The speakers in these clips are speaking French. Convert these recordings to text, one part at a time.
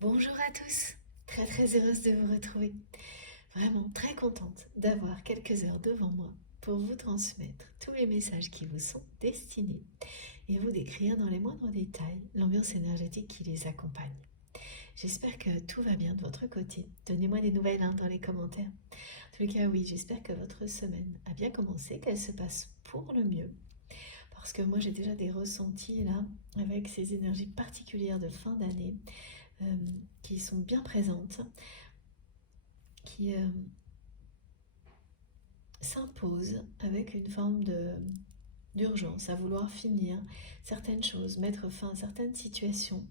Bonjour à tous, très heureuse de vous retrouver. Vraiment très contente d'avoir quelques heures devant moi pour vous transmettre tous les messages qui vous sont destinés et vous décrire dans les moindres détails l'ambiance énergétique qui les accompagne. J'espère que tout va bien de votre côté. Donnez-moi des nouvelles dans les commentaires. En tout cas, oui, j'espère que votre semaine a bien commencé, qu'elle se passe pour le mieux. Parce que moi, j'ai déjà des ressentis là, avec ces énergies particulières de fin d'année euh, qui sont bien présentes, qui s'impose avec une forme d'urgence à vouloir finir certaines choses, mettre fin à certaines situations.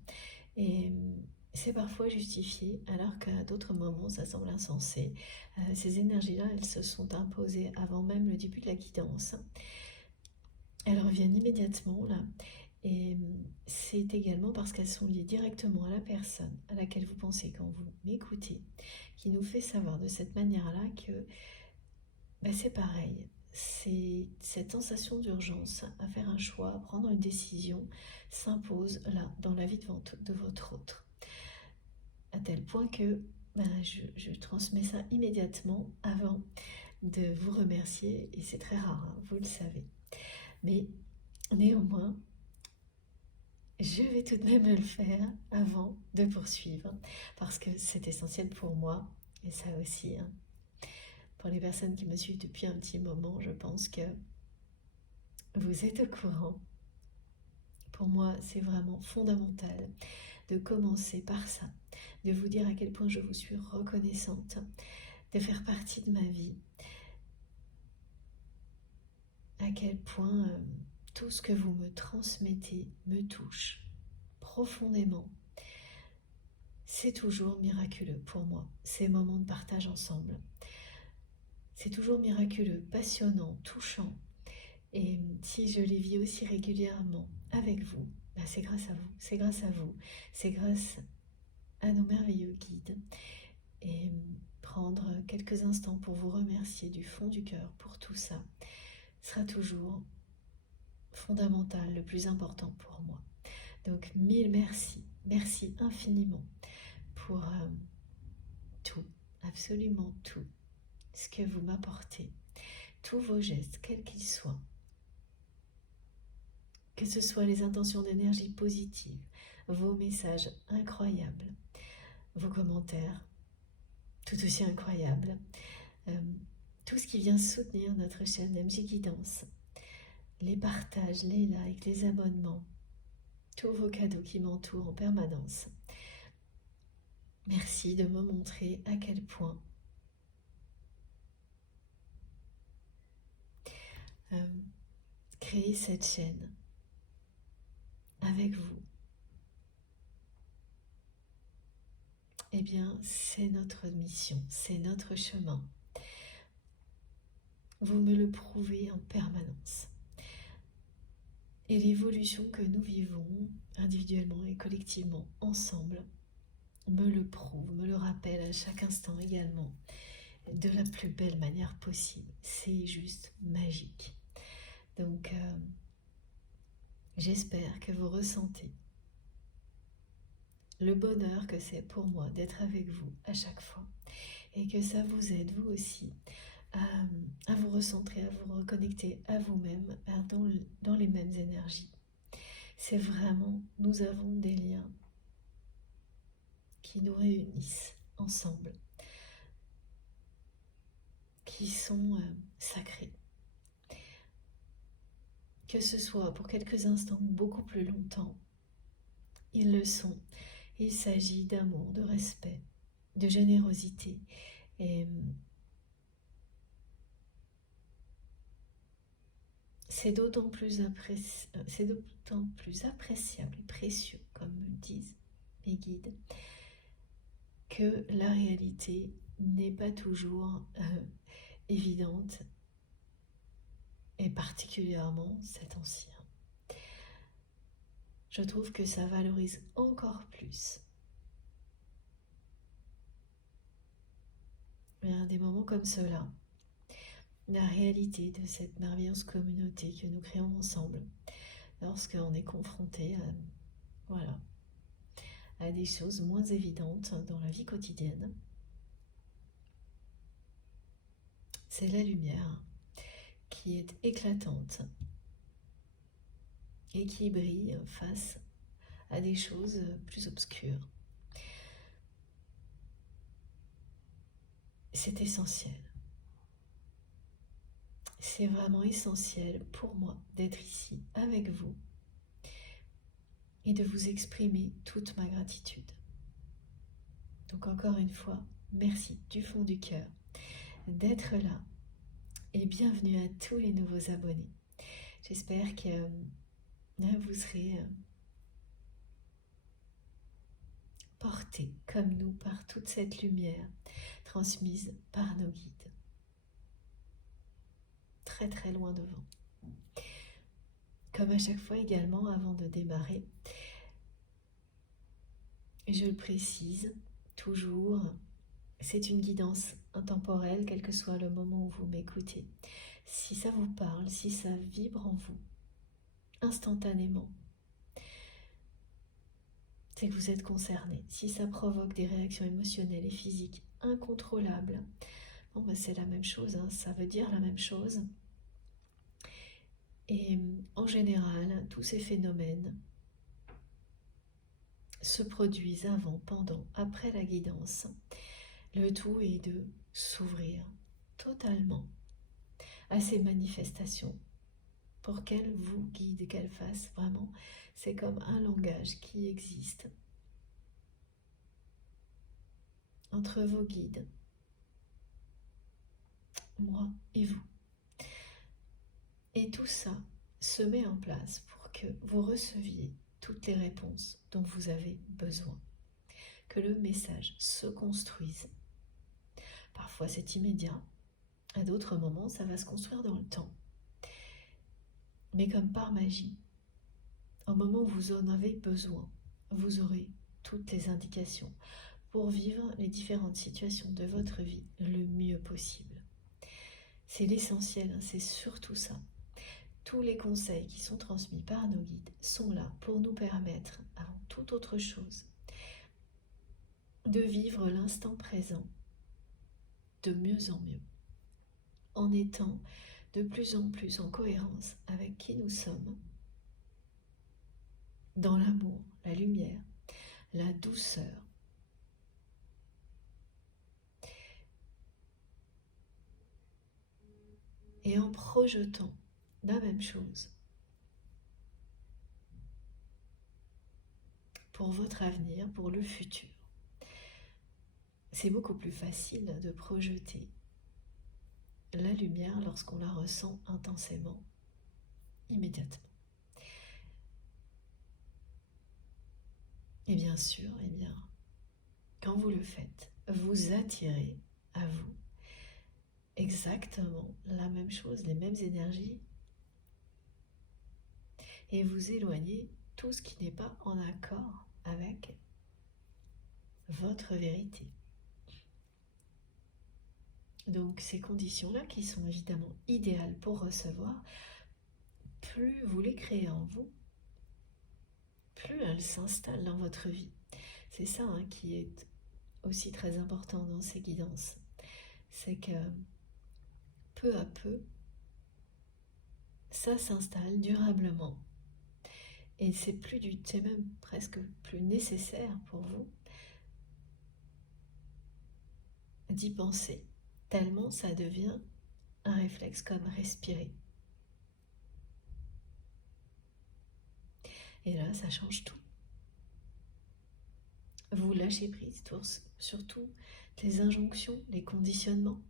Et c'est parfois justifié, alors qu'à d'autres moments, ça semble insensé. Ces énergies-là, elles se sont imposées avant même le début de la guidance. Elles reviennent immédiatement, là. Et c'est également parce qu'elles sont liées directement à la personne à laquelle vous pensez quand vous m'écoutez, qui nous fait savoir de cette manière-là que c'est pareil, c'est cette sensation d'urgence à faire un choix, à prendre une décision, s'impose là, dans la vie de votre autre. À tel point que je transmets ça immédiatement avant de vous remercier, et c'est très rare, vous le savez. Mais néanmoins, je vais tout de même le faire avant de poursuivre, parce que c'est essentiel pour moi, et ça aussi, pour les personnes qui me suivent depuis un petit moment, je pense que vous êtes au courant. Pour moi, c'est vraiment fondamental de commencer par ça, de vous dire à quel point je vous suis reconnaissante, de faire partie de ma vie, à quel point tout ce que vous me transmettez me touche profondément. C'est toujours miraculeux pour moi, ces moments de partage ensemble. C'est toujours miraculeux, passionnant, touchant. Et si je les vis aussi régulièrement avec vous, c'est grâce à vous, c'est grâce à vous, c'est grâce à nos merveilleux guides. Et prendre quelques instants pour vous remercier du fond du cœur pour tout ça sera toujours fondamental, le plus important pour moi. Donc mille merci, merci infiniment pour tout, absolument tout, ce que vous m'apportez, tous vos gestes, quels qu'ils soient. Que ce soit les intentions d'énergie positive, vos messages incroyables, vos commentaires tout aussi incroyables, tout ce qui vient soutenir notre chaîne MJ Guidance, les partages, les likes, les abonnements, tous vos cadeaux qui m'entourent en permanence. Merci de me montrer à quel point créer cette chaîne avec vous, eh bien, c'est notre mission, c'est notre chemin. Vous me le prouvez en permanence. Et l'évolution que nous vivons, individuellement et collectivement, ensemble, me le prouve, me le rappelle à chaque instant également, de la plus belle manière possible. C'est juste magique. Donc, j'espère que vous ressentez le bonheur que c'est pour moi d'être avec vous à chaque fois. Et que ça vous aide, vous aussi, à vous recentrer, à vous reconnecter à vous-même dans les mêmes énergies. C'est vraiment, nous avons des liens qui nous réunissent ensemble, qui sont sacrés. Que ce soit pour quelques instants ou beaucoup plus longtemps, ils le sont. Il s'agit d'amour, de respect, de générosité. Et c'est d'autant plus appréciable et précieux, comme me disent mes guides, que la réalité n'est pas toujours évidente, et particulièrement ces temps-ci. Je trouve que ça valorise encore plus des moments comme ceux-là, la réalité de cette merveilleuse communauté que nous créons ensemble, lorsqu'on est confronté à des choses moins évidentes dans la vie quotidienne. C'est la lumière qui est éclatante et qui brille face à des choses plus obscures. C'est essentiel. C'est vraiment essentiel pour moi d'être ici avec vous et de vous exprimer toute ma gratitude. Donc encore une fois, merci du fond du cœur d'être là et bienvenue à tous les nouveaux abonnés. J'espère que vous serez portés comme nous par toute cette lumière transmise par nos guides. Très très loin devant. Comme à chaque fois également, avant de démarrer, je le précise toujours, c'est une guidance intemporelle, quel que soit le moment où vous m'écoutez. Si ça vous parle, si ça vibre en vous, instantanément, c'est que vous êtes concerné. Si ça provoque des réactions émotionnelles et physiques incontrôlables, bon, ben c'est la même chose, hein, ça veut dire la même chose. Et en général, tous ces phénomènes se produisent avant, pendant, après la guidance. Le tout est de s'ouvrir totalement à ces manifestations pour qu'elles vous guident, qu'elles fassent vraiment. C'est comme un langage qui existe entre vos guides, moi et vous. Et tout ça se met en place pour que vous receviez toutes les réponses dont vous avez besoin, que le message se construise. Parfois c'est immédiat, à d'autres moments ça va se construire dans le temps. Mais comme par magie, au moment où vous en avez besoin, vous aurez toutes les indications pour vivre les différentes situations de votre vie le mieux possible. C'est l'essentiel, hein, c'est surtout ça. Tous les conseils qui sont transmis par nos guides sont là pour nous permettre, avant toute autre chose, de vivre l'instant présent de mieux en mieux, en étant de plus en plus en cohérence avec qui nous sommes, dans l'amour, la lumière, la douceur. Et en projetant la même chose pour votre avenir, pour le futur. C'est beaucoup plus facile de projeter la lumière lorsqu'on la ressent intensément, immédiatement. Et bien sûr, quand vous le faites, vous attirez à vous exactement la même chose, les mêmes énergies, et vous éloignez tout ce qui n'est pas en accord avec votre vérité. Donc ces conditions-là, qui sont évidemment idéales pour recevoir, plus vous les créez en vous, plus elles s'installent dans votre vie. C'est ça, hein, qui est aussi très important dans ces guidances. C'est que peu à peu, ça s'installe durablement. Et c'est même presque plus nécessaire pour vous d'y penser, tellement ça devient un réflexe comme respirer. Et là, ça change tout. Vous lâchez prise sur toutes les injonctions, les conditionnements.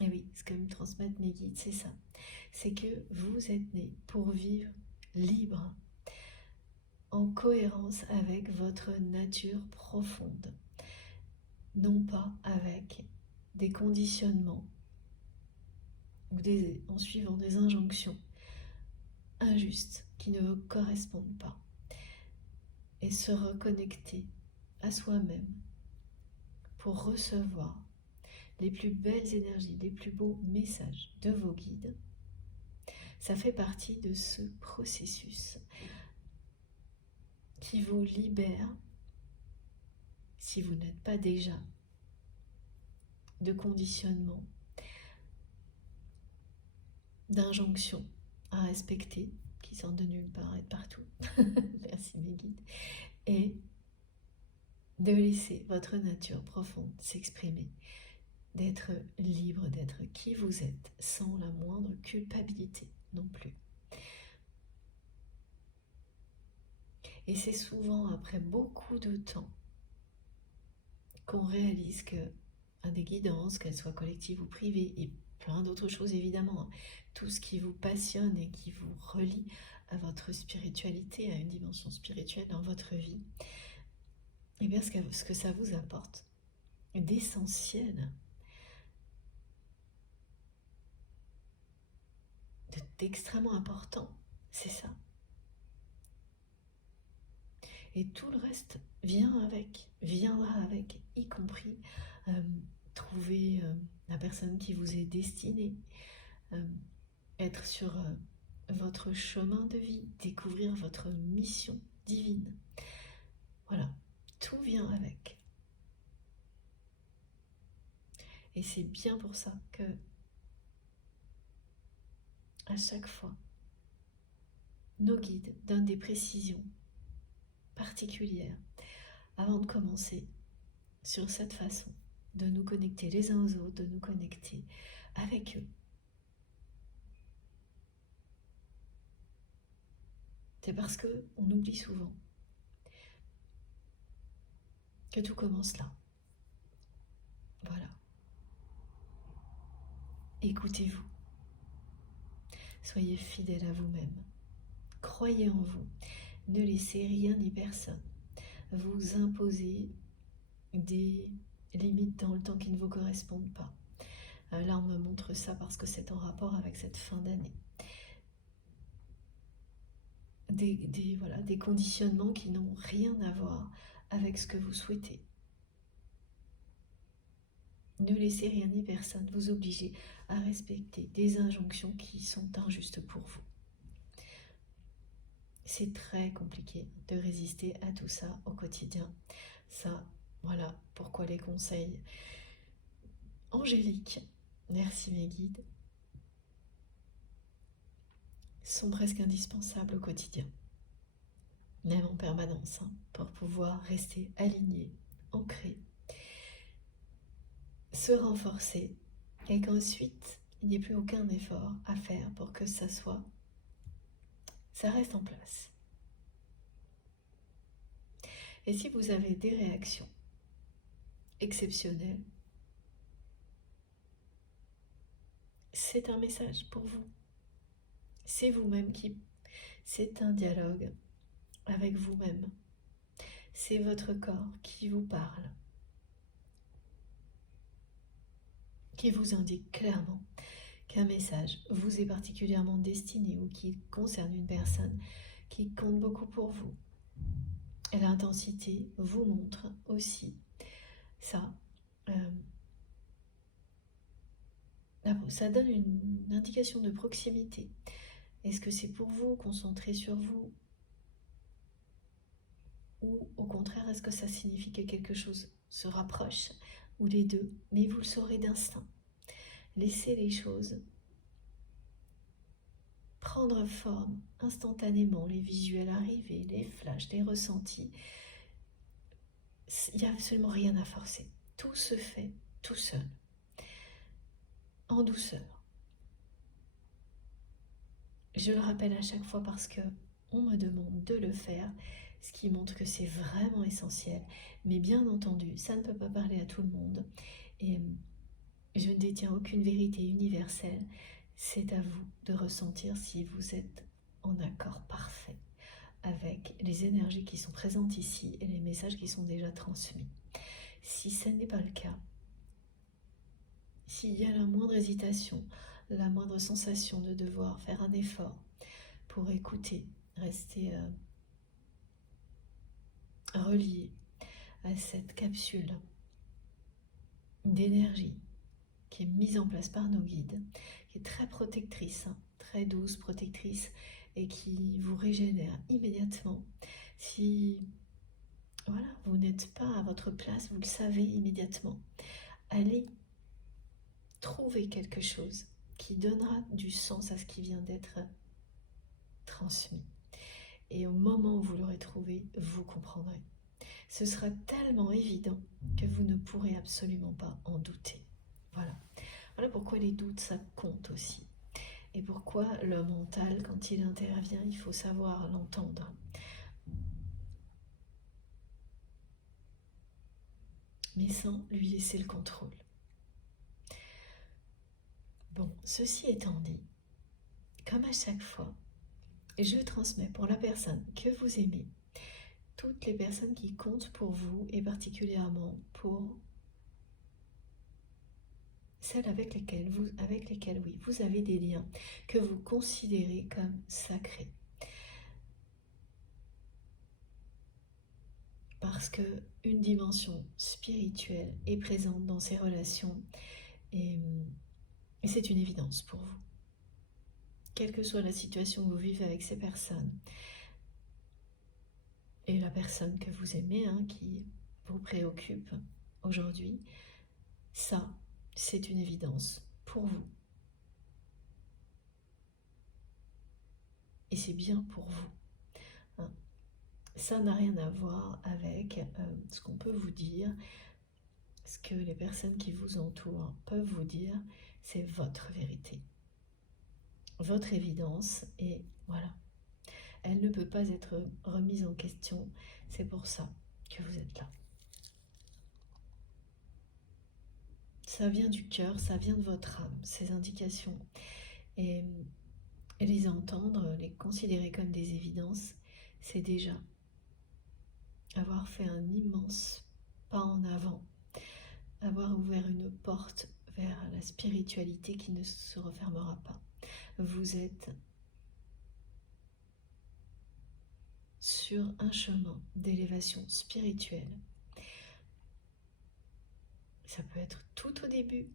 Et oui, ce que me transmettent mes guides, c'est ça. C'est que vous êtes né pour vivre libre, en cohérence avec votre nature profonde, non pas avec des conditionnements ou en suivant des injonctions injustes qui ne vous correspondent pas, et se reconnecter à soi-même pour recevoir les plus belles énergies, les plus beaux messages de vos guides. Ça fait partie de ce processus qui vous libère, si vous n'êtes pas déjà, de conditionnement, d'injonctions à respecter, qui sortent de nulle part et de partout. Merci mes guides. Et de laisser votre nature profonde s'exprimer, d'être libre, d'être qui vous êtes, sans la moindre culpabilité non plus. Et c'est souvent après beaucoup de temps qu'on réalise que des guidances, qu'elles soient collectives ou privées, et plein d'autres choses évidemment, tout ce qui vous passionne et qui vous relie à votre spiritualité, à une dimension spirituelle dans votre vie, et bien ce que ça vous apporte d'essentiel, d'extrêmement important, c'est ça. Et tout le reste viendra avec, y compris trouver la personne qui vous est destinée, être sur votre chemin de vie, découvrir votre mission divine. Voilà, tout vient avec. Et c'est bien pour ça que, à chaque fois, nos guides donnent des précisions particulières avant de commencer sur cette façon de nous connecter les uns aux autres, de nous connecter avec eux. C'est parce qu'on oublie souvent que tout commence là. Voilà. Écoutez-vous. Soyez fidèle à vous-même. Croyez en vous. Ne laissez rien ni personne vous imposer des limites dans le temps qui ne vous correspondent pas. Là, on me montre ça parce que c'est en rapport avec cette fin d'année. Des conditionnements qui n'ont rien à voir avec ce que vous souhaitez. Ne laissez rien ni personne vous obliger à respecter des injonctions qui sont injustes pour vous. C'est très compliqué de résister à tout ça au quotidien. Ça, voilà pourquoi les conseils angéliques, merci mes guides, sont presque indispensables au quotidien. Même en permanence, pour pouvoir rester aligné, ancré, se renforcer et qu'ensuite il n'y ait plus aucun effort à faire pour que ça reste en place. Et si vous avez des réactions exceptionnelles, c'est un message pour vous. C'est vous-même c'est un dialogue avec vous-même. C'est votre corps qui vous parle, qui vous indique clairement qu'un message vous est particulièrement destiné ou qui concerne une personne qui compte beaucoup pour vous. Et l'intensité vous montre aussi ça. Ça donne une indication de proximité. Est-ce que c'est pour vous, concentré sur vous? Ou au contraire, est-ce que ça signifie que quelque chose se rapproche? Ou les deux? Mais vous le saurez d'instinct. Laissez les choses prendre forme instantanément, les visuels arriver, les flashs, les ressentis. Il n'y a absolument rien à forcer. Tout se fait tout seul, en douceur. Je le rappelle à chaque fois parce que on me demande de le faire, ce qui montre que c'est vraiment essentiel. Mais bien entendu, ça ne peut pas parler à tout le monde. Et je ne détiens aucune vérité universelle. C'est à vous de ressentir si vous êtes en accord parfait avec les énergies qui sont présentes ici et les messages qui sont déjà transmis. Si ce n'est pas le cas, s'il y a la moindre hésitation, la moindre sensation de devoir faire un effort pour écouter, rester relié à cette capsule d'énergie qui est mise en place par nos guides, qui est très protectrice, très douce, protectrice, et qui vous régénère immédiatement. Si voilà, vous n'êtes pas à votre place, vous le savez immédiatement. Allez trouver quelque chose qui donnera du sens à ce qui vient d'être transmis. Et au moment où vous l'aurez trouvé, vous comprendrez. Ce sera tellement évident que vous ne pourrez absolument pas en douter. Voilà. Voilà pourquoi les doutes, ça compte aussi. Et pourquoi le mental, quand il intervient, il faut savoir l'entendre. Mais sans lui laisser le contrôle. Bon, ceci étant dit, comme à chaque fois, je transmets pour la personne que vous aimez, toutes les personnes qui comptent pour vous et particulièrement pour celles avec lesquelles oui, vous avez des liens que vous considérez comme sacrés. Parce que une dimension spirituelle est présente dans ces relations et c'est une évidence pour vous. Quelle que soit la situation que vous vivez avec ces personnes et la personne que vous aimez, qui vous préoccupe aujourd'hui, ça, c'est une évidence pour vous. Et c'est bien pour vous. Ça n'a rien à voir avec ce qu'on peut vous dire, ce que les personnes qui vous entourent peuvent vous dire, c'est votre vérité, votre évidence, et voilà. Elle ne peut pas être remise en question, c'est pour ça que vous êtes là. Ça vient du cœur, ça vient de votre âme, ces indications. Et les entendre, les considérer comme des évidences, c'est déjà avoir fait un immense pas en avant, avoir ouvert une porte vers la spiritualité qui ne se refermera pas. Vous êtes sur un chemin d'élévation spirituelle. Ça peut être tout au début,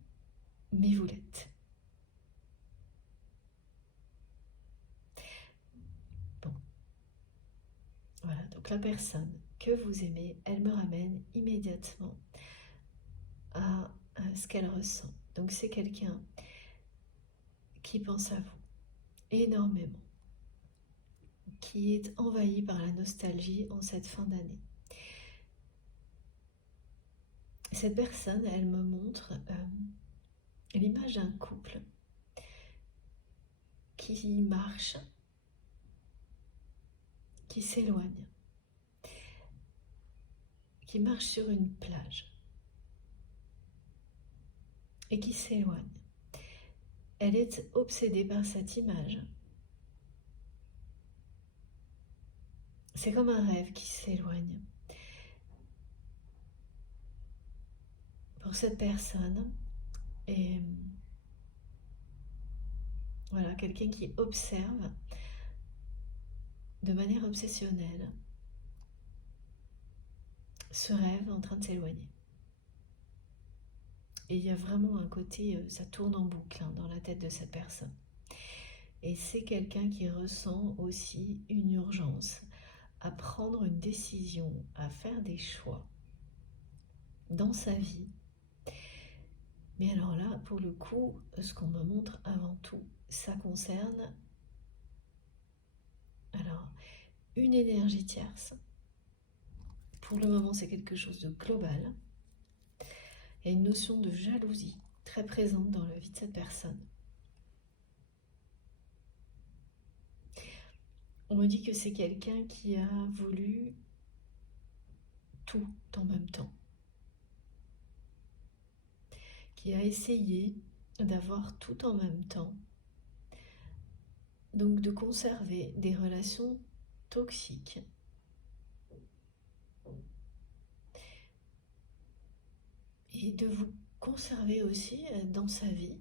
mais vous l'êtes. Bon. Voilà, donc la personne que vous aimez, elle me ramène immédiatement à ce qu'elle ressent. Donc c'est quelqu'un qui pense à vous énormément, qui est envahi par la nostalgie en cette fin d'année. Cette personne, elle me montre l'image d'un couple qui marche, qui s'éloigne, qui marche sur une plage et qui s'éloigne. Elle est obsédée par cette image. C'est comme un rêve qui s'éloigne. Pour cette personne, et voilà, quelqu'un qui observe de manière obsessionnelle ce rêve en train de s'éloigner. Et il y a vraiment un côté, ça tourne en boucle dans la tête de cette personne. Et c'est quelqu'un qui ressent aussi une urgence à prendre une décision, à faire des choix dans sa vie. Mais alors là, pour le coup, ce qu'on me montre avant tout, ça concerne alors une énergie tierce. Pour le moment, c'est quelque chose de global. Il y a une notion de jalousie très présente dans la vie de cette personne. On me dit que c'est quelqu'un qui a voulu tout en même temps, qui a essayé d'avoir tout en même temps, donc de conserver des relations toxiques. Et de vous conserver aussi dans sa vie.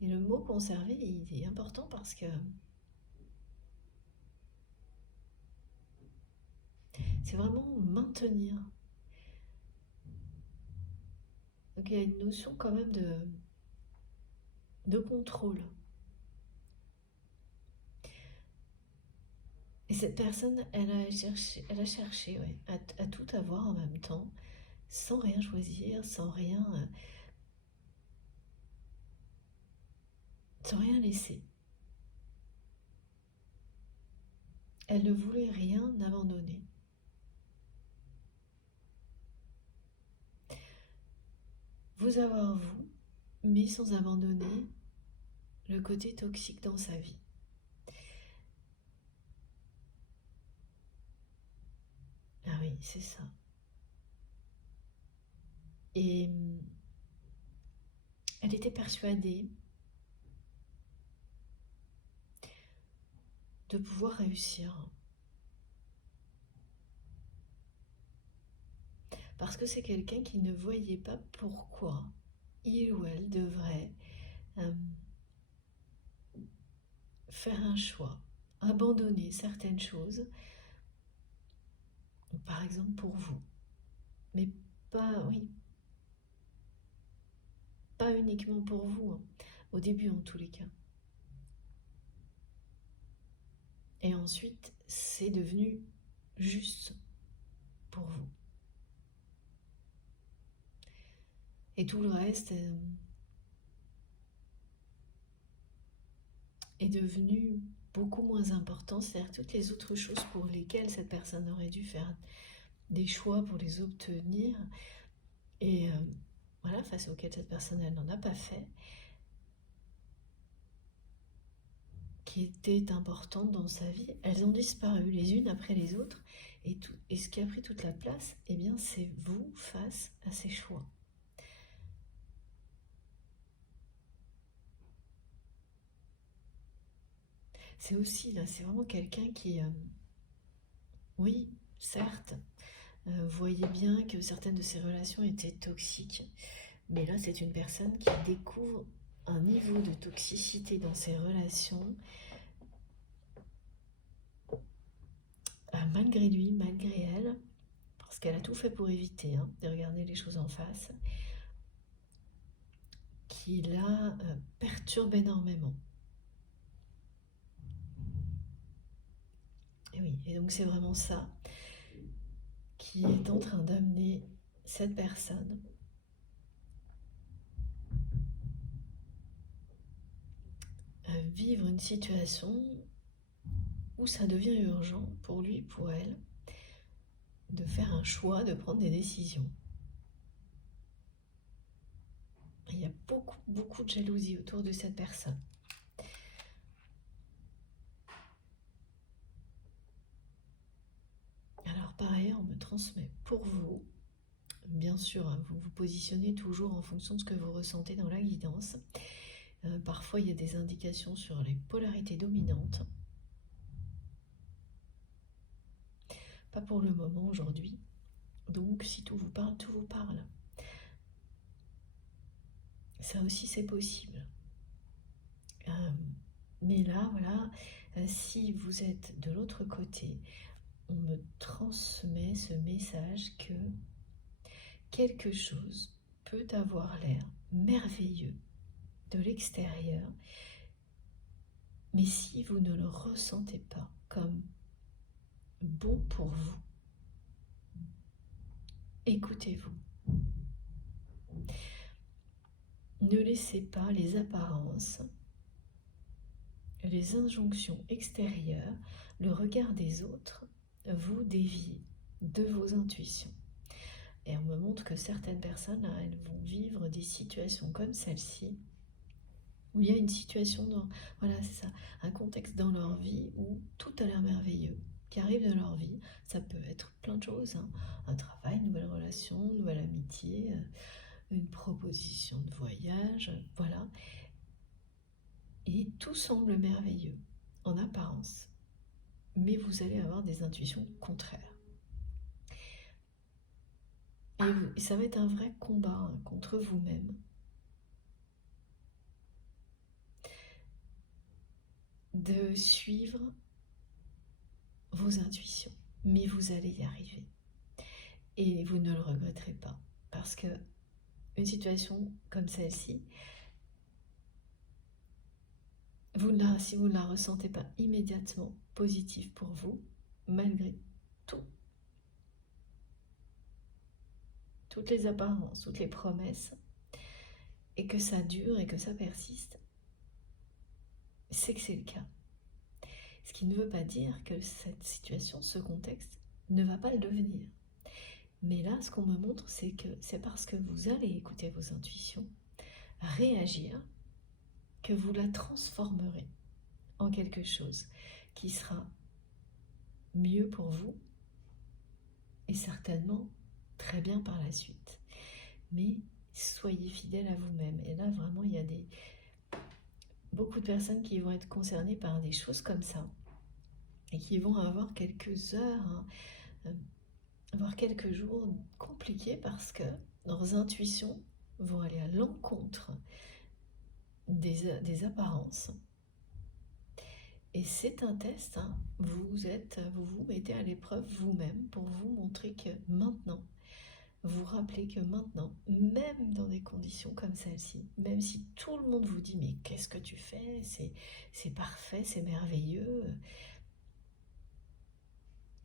Et le mot conserver, il est important parce que c'est vraiment maintenir. Donc il y a une notion quand même de contrôle. Et cette personne, elle a cherché ouais, à tout avoir en même temps, sans rien choisir, sans rien laisser. Elle ne voulait rien abandonner. Vous avoir vous, mais sans abandonner le côté toxique dans sa vie. Ah oui, c'est ça. Et elle était persuadée de pouvoir réussir. Parce que c'est quelqu'un qui ne voyait pas pourquoi il ou elle devrait euh, faire un choix, abandonner certaines choses, par exemple pour vous. Mais pas, oui, pas uniquement pour vous, hein, au début en tous les cas. Et ensuite, c'est devenu juste pour vous. Et tout le reste est devenu beaucoup moins important, c'est-à-dire toutes les autres choses pour lesquelles cette personne aurait dû faire des choix pour les obtenir, et voilà, face auxquelles cette personne elle n'en a pas fait, qui étaient importantes dans sa vie, elles ont disparu les unes après les autres, et ce qui a pris toute la place, eh bien c'est vous face à ces choix. C'est aussi là, c'est vraiment quelqu'un qui, oui, certes, voyait bien que certaines de ses relations étaient toxiques, mais là c'est une personne qui découvre un niveau de toxicité dans ses relations, malgré lui, malgré elle, parce qu'elle a tout fait pour éviter de regarder les choses en face, qui la perturbe énormément. Et oui, et donc c'est vraiment ça qui est en train d'amener cette personne à vivre une situation où ça devient urgent pour lui, pour elle, de faire un choix, de prendre des décisions. Il y a beaucoup, beaucoup de jalousie autour de cette personne. Alors par ailleurs, on me transmet pour vous, bien sûr, vous vous positionnez toujours en fonction de ce que vous ressentez dans la guidance. Parfois, il y a des indications sur les polarités dominantes. Pas pour le moment aujourd'hui. Donc, si tout vous parle, tout vous parle. Ça aussi, c'est possible. Mais là, voilà, si vous êtes de l'autre côté, on me transmet ce message que quelque chose peut avoir l'air merveilleux de l'extérieur, mais si vous ne le ressentez pas comme bon pour vous, écoutez-vous. Ne laissez pas les apparences, les injonctions extérieures, le regard des autres vous dévier de vos intuitions. Et on me montre que certaines personnes, là, elles vont vivre des situations comme celle-ci, où il y a une situation, voilà, c'est ça, un contexte dans leur vie où tout a l'air merveilleux, qui arrive dans leur vie. Ça peut être plein de choses, un travail, une nouvelle relation, une nouvelle amitié, une proposition de voyage, voilà. Et tout semble merveilleux, en apparence. Mais vous allez avoir des intuitions contraires. Et ça va être un vrai combat contre vous-même. De suivre vos intuitions. Mais vous allez y arriver. Et vous ne le regretterez pas. Parce que une situation comme celle-ci, Si vous ne la ressentez pas immédiatement positive pour vous, malgré tout, toutes les apparences, toutes les promesses, et que ça dure et que ça persiste, c'est que c'est le cas. Ce qui ne veut pas dire que cette situation, ce contexte, ne va pas le devenir. Mais là, ce qu'on me montre, c'est que c'est parce que vous allez écouter vos intuitions, réagir, que vous la transformerez en quelque chose qui sera mieux pour vous et certainement très bien par la suite. Mais soyez fidèle à vous-même. Et là, vraiment, il y a beaucoup de personnes qui vont être concernées par des choses comme ça et qui vont avoir quelques heures, avoir quelques jours compliqués parce que leurs intuitions vont aller à l'encontre des apparences. Et c'est un test, hein. Vous vous mettez à l'épreuve vous-même pour vous montrer que maintenant, vous rappelez que maintenant, même dans des conditions comme celle-ci, même si tout le monde vous dit mais qu'est-ce que tu fais, c'est parfait, c'est merveilleux,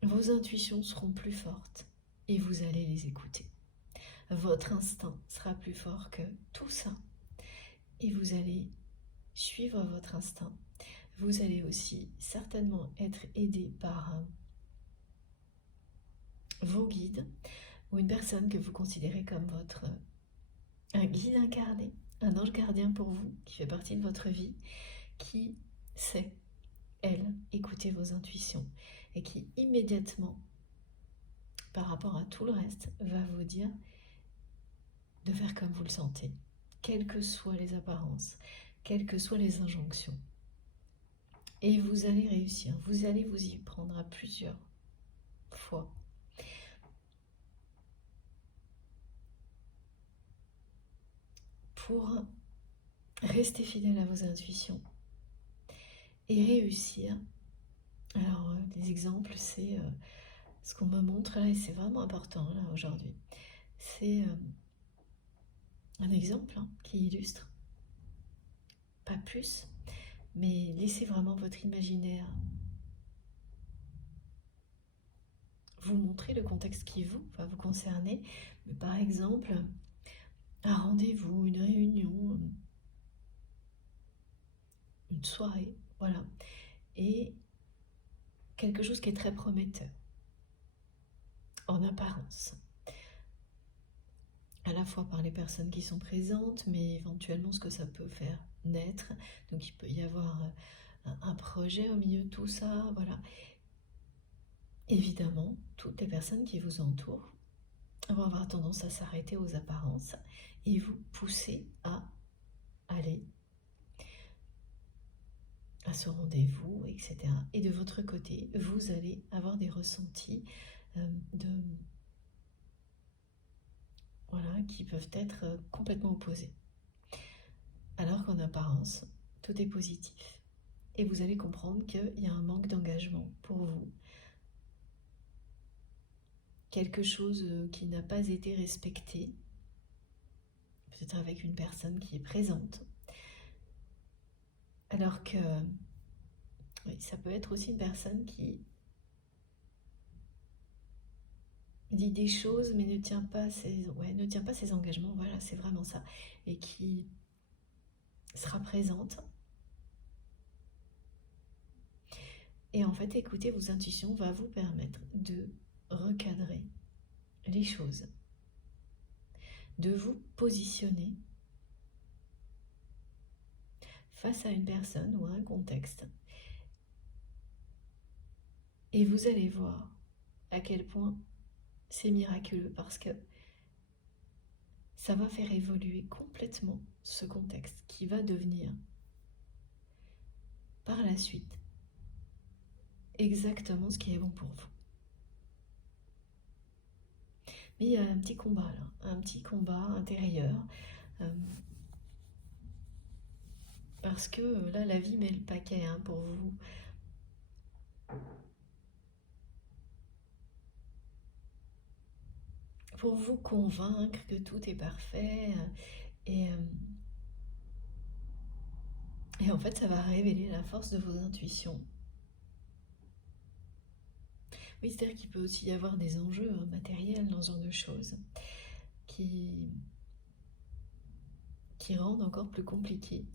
vos intuitions seront plus fortes et vous allez les écouter. Votre instinct sera plus fort que tout ça et vous allez suivre votre instinct. Vous allez aussi certainement être aidé par vos guides ou une personne que vous considérez comme un guide incarné, un ange gardien pour vous, qui fait partie de votre vie, qui sait, elle, écouter vos intuitions et qui immédiatement, par rapport à tout le reste, va vous dire de faire comme vous le sentez, quelles que soient les apparences, quelles que soient les injonctions. Et vous allez réussir, vous allez vous y prendre à plusieurs fois. Pour rester fidèle à vos intuitions et réussir. Alors, des exemples, c'est ce qu'on me montre là, et c'est vraiment important là aujourd'hui. C'est un exemple qui illustre, pas plus, mais laissez vraiment votre imaginaire vous montrer le contexte qui va vous concerner. Mais par exemple, un rendez-vous, une réunion, une soirée, voilà. Et quelque chose qui est très prometteur, en apparence. À la fois par les personnes qui sont présentes, mais éventuellement ce que ça peut faire naître. Donc il peut y avoir un projet au milieu de tout ça, voilà. Évidemment, toutes les personnes qui vous entourent vont avoir tendance à s'arrêter aux apparences et vous pousser à aller à ce rendez-vous, etc. Et de votre côté, vous allez avoir des ressentis qui peuvent être complètement opposés. Alors qu'en apparence, tout est positif. Et vous allez comprendre qu'il y a un manque d'engagement pour vous. Quelque chose qui n'a pas été respecté, peut-être avec une personne qui est présente. Alors que oui, ça peut être aussi une personne qui dit des choses mais ne tient pas ses engagements, voilà, c'est vraiment ça. Et qui sera présente. Et en fait, écouter vos intuitions va vous permettre de recadrer les choses, de vous positionner face à une personne ou à un contexte. Et vous allez voir à quel point c'est miraculeux parce que ça va faire évoluer complètement ce contexte qui va devenir par la suite exactement ce qui est bon pour vous. Mais il y a un petit combat là, un petit combat intérieur. Parce que là, la vie met le paquet pour vous. Pour vous convaincre que tout est parfait. Et Et en fait, ça va révéler la force de vos intuitions. Oui, c'est-à-dire qu'il peut aussi y avoir des enjeux matériels dans ce genre de choses qui, qui rendent encore plus compliqué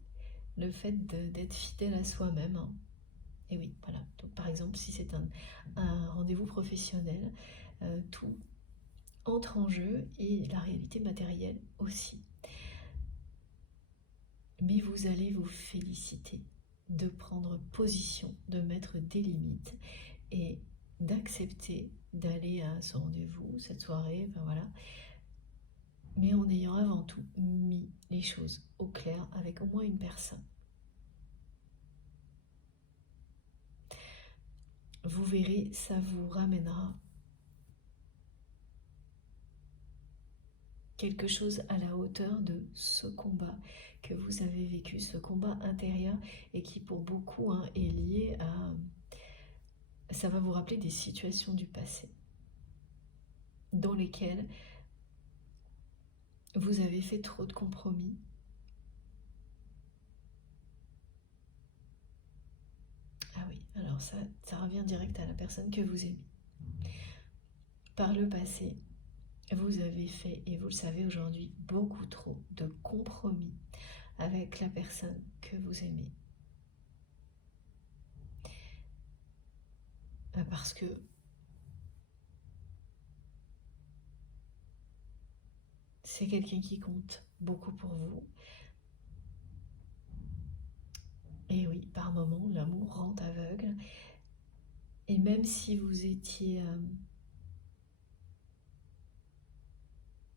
le fait d'être fidèle à soi-même. Et oui, voilà. Donc, par exemple, si c'est un rendez-vous professionnel, tout entre en jeu et la réalité matérielle aussi. Mais vous allez vous féliciter de prendre position, de mettre des limites et d'accepter d'aller à ce rendez-vous, cette soirée, enfin voilà, mais en ayant avant tout mis les choses au clair avec au moins une personne. Vous verrez, ça vous ramènera quelque chose à la hauteur de ce combat que vous avez vécu, ce combat intérieur, et qui pour beaucoup est lié à... Ça va vous rappeler des situations du passé dans lesquelles vous avez fait trop de compromis. Ah oui, alors ça revient direct à la personne que vous aimez. Par le passé, vous avez fait, et vous le savez aujourd'hui, beaucoup trop de compromis avec la personne que vous aimez. Parce que c'est quelqu'un qui compte beaucoup pour vous. Et oui, par moments, l'amour rend aveugle. Et même si vous étiez...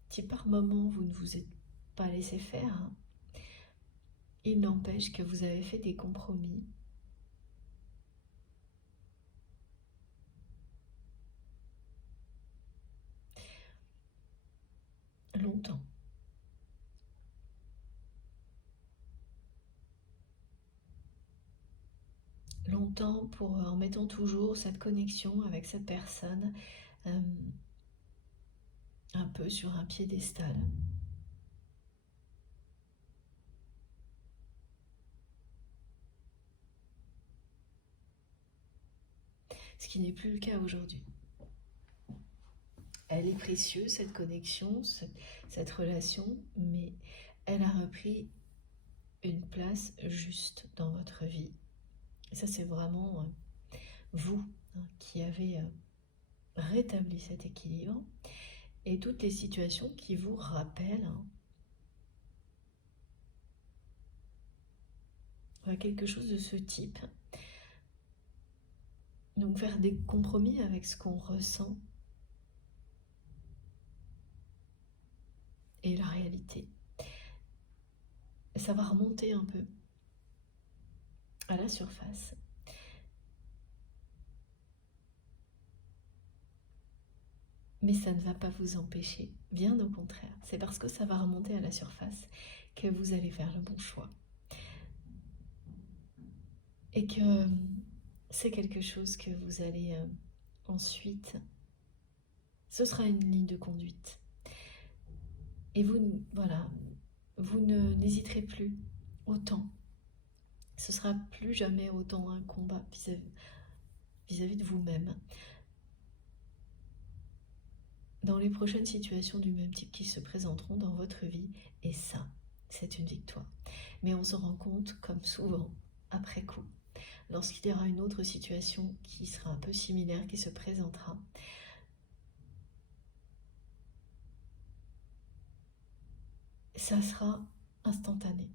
si par moments vous ne vous êtes pas laissé faire, il n'empêche que vous avez fait des compromis. Longtemps. Longtemps en mettant toujours cette connexion avec cette personne un peu sur un piédestal. Ce qui n'est plus le cas aujourd'hui. Elle est précieuse, cette connexion, cette relation, mais elle a repris une place juste dans votre vie. Et ça, c'est vraiment vous qui avez rétabli cet équilibre, et toutes les situations qui vous rappellent quelque chose de ce type. Donc faire des compromis avec ce qu'on ressent et la réalité. Ça va remonter un peu à la surface. Mais ça ne va pas vous empêcher, bien au contraire. C'est parce que ça va remonter à la surface que vous allez faire le bon choix. Et que c'est quelque chose que vous allez ensuite... Ce sera une ligne de conduite. Et vous, voilà, vous n'hésiterez plus autant. Ce sera plus jamais autant un combat vis-à-vis de vous-même. Dans les prochaines situations du même type qui se présenteront dans votre vie, et ça, c'est une victoire. Mais on s'en rend compte, comme souvent, après coup, lorsqu'il y aura une autre situation qui sera un peu similaire, qui se présentera. Ça sera instantané.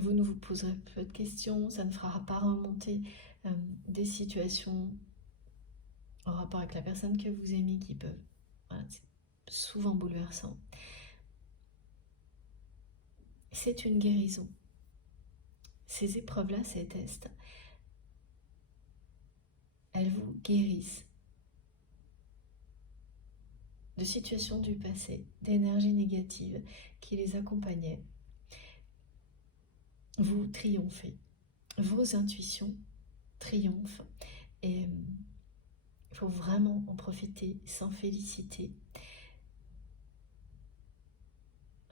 Vous ne vous poserez plus de questions, ça ne fera pas remonter des situations en rapport avec la personne que vous aimez qui peuvent... Voilà, c'est souvent bouleversant. C'est une guérison. Ces épreuves-là, ces tests, elles vous guérissent de situations du passé, d'énergies négatives qui les accompagnaient. Vous triomphez. Vos intuitions triomphent. Et il faut vraiment en profiter, s'en féliciter.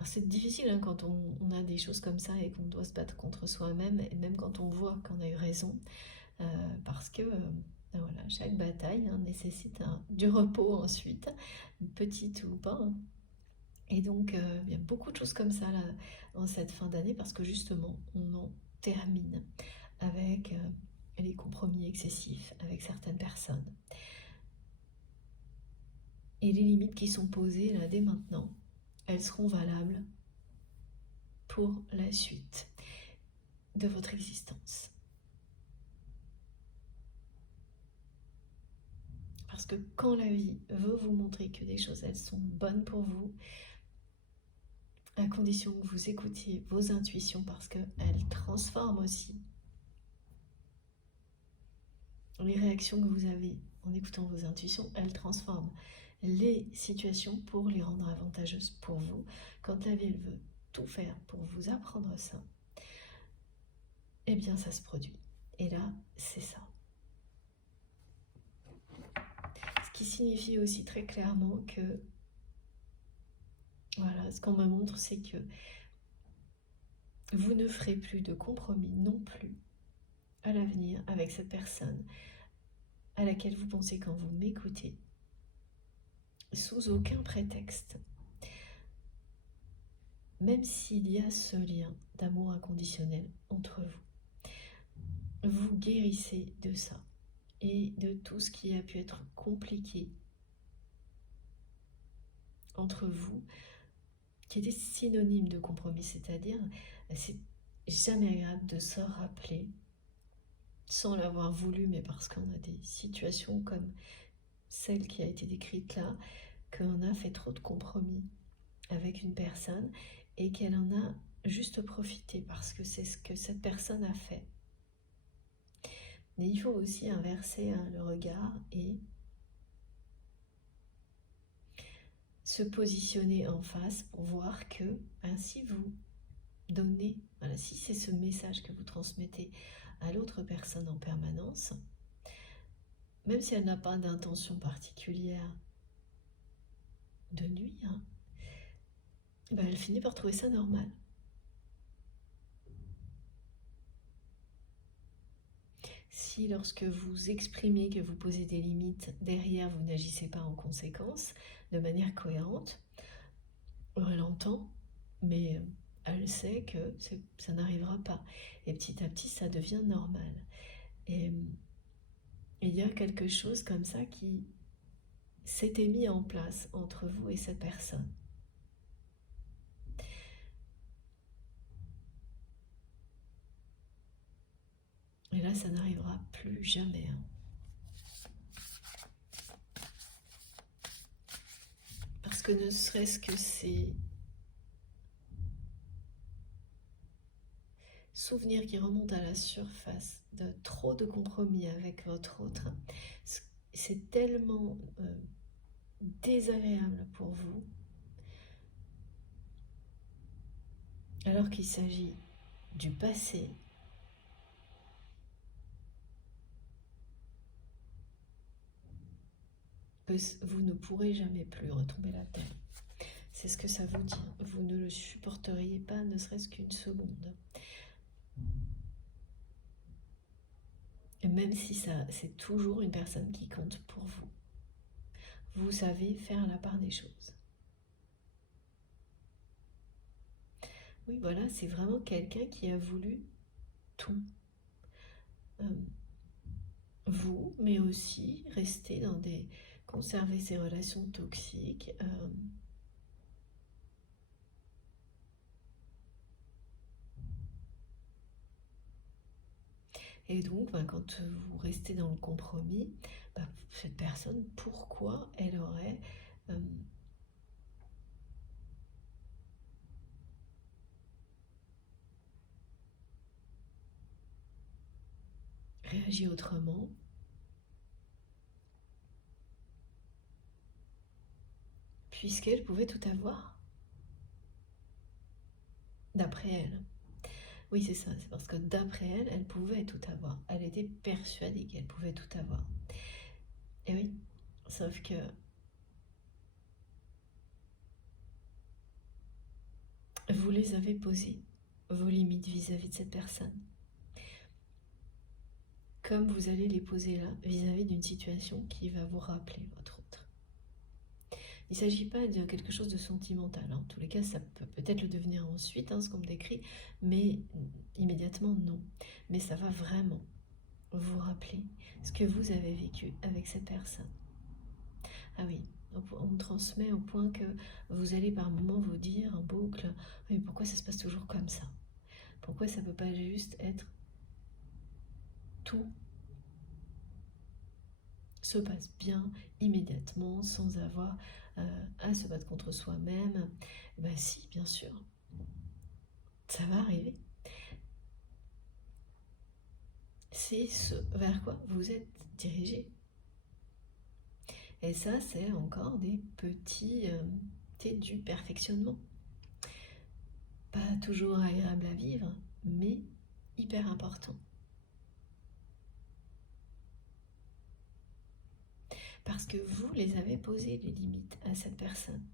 C'est difficile hein, quand on a des choses comme ça et qu'on doit se battre contre soi-même, et même quand on voit qu'on a eu raison, parce que voilà, chaque bataille hein, nécessite du repos ensuite, petite ou pas. Hein. Et donc, il y a beaucoup de choses comme ça là, en cette fin d'année, parce que justement, on en termine avec les compromis excessifs avec certaines personnes. Et les limites qui sont posées là dès maintenant, elles seront valables pour la suite de votre existence. Parce que quand la vie veut vous montrer que des choses, elles sont bonnes pour vous, à condition que vous écoutiez vos intuitions, parce qu'elles transforment aussi les réactions que vous avez en écoutant vos intuitions, elles transforment les situations pour les rendre avantageuses pour vous. Quand la vie elle veut tout faire pour vous apprendre ça, eh bien ça se produit. Et là, c'est ça. Ce qui signifie aussi très clairement que, voilà, ce qu'on me montre, c'est que vous ne ferez plus de compromis non plus à l'avenir avec cette personne à laquelle vous pensez quand vous m'écoutez, sous aucun prétexte. Même s'il y a ce lien d'amour inconditionnel entre vous, vous guérissez de ça et de tout ce qui a pu être compliqué entre vous, qui était synonyme de compromis, c'est-à-dire c'est jamais agréable de se rappeler, sans l'avoir voulu, mais parce qu'on a des situations comme celle qui a été décrite là, qu'on a fait trop de compromis avec une personne et qu'elle en a juste profité parce que c'est ce que cette personne a fait. Mais il faut aussi inverser hein, le regard et se positionner en face pour voir que ainsi vous donnez, voilà, si c'est ce message que vous transmettez à l'autre personne en permanence, même si elle n'a pas d'intention particulière de nuire, ben elle finit par trouver ça normal. Si lorsque vous exprimez que vous posez des limites, derrière vous n'agissez pas en conséquence, de manière cohérente, elle l'entend, mais elle sait que ça n'arrivera pas. Et petit à petit, ça devient normal. Et il y a quelque chose comme ça qui s'était mis en place entre vous et cette personne. Et là, ça n'arrivera plus jamais. Hein. Parce que ne serait-ce que ces souvenirs qui remontent à la surface de trop de compromis avec votre autre, c'est tellement désagréable pour vous, alors qu'il s'agit du passé, que vous ne pourrez jamais plus retomber là-dedans. C'est ce que ça vous dit. Vous ne le supporteriez pas, ne serait-ce qu'une seconde. Et même si c'est toujours une personne qui compte pour vous. Vous savez faire la part des choses. Oui, voilà, c'est vraiment quelqu'un qui a voulu tout. Vous, mais aussi rester dans conserver ces relations toxiques. Et donc, quand vous restez dans le compromis, cette personne, pourquoi elle aurait réagi autrement, puisqu'elle pouvait tout avoir, d'après elle. Oui, c'est ça, c'est parce que d'après elle, elle pouvait tout avoir. Elle était persuadée qu'elle pouvait tout avoir. Et oui, sauf que vous les avez posées, vos limites vis-à-vis de cette personne. Comme vous allez les poser là, vis-à-vis d'une situation qui va vous rappeler votre autre. Il ne s'agit pas de quelque chose de sentimental. En tous les cas, ça peut peut-être le devenir ensuite, ce qu'on me décrit, mais immédiatement, non. Mais ça va vraiment vous rappeler ce que vous avez vécu avec cette personne. Ah oui, on me transmet au point que vous allez par moments vous dire en boucle, mais pourquoi ça se passe toujours comme ça? Pourquoi ça ne peut pas juste être tout se passe bien immédiatement sans avoir à se battre contre soi-même? Ben si, bien sûr, ça va arriver. C'est ce vers quoi vous êtes dirigé. Et ça, c'est encore des petits du perfectionnement. Pas toujours agréable à vivre, mais hyper important. Parce que vous les avez posées, les limites, à cette personne.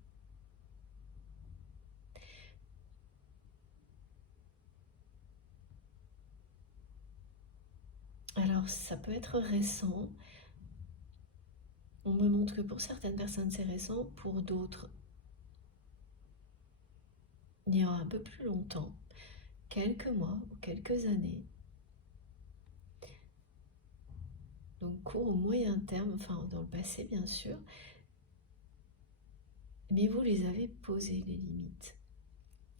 Alors, ça peut être récent. On me montre que pour certaines personnes, c'est récent. Pour d'autres, il y aura un peu plus longtemps, quelques mois ou quelques années. Donc, court ou moyen terme, enfin, dans le passé, bien sûr. Mais vous les avez posées, les limites.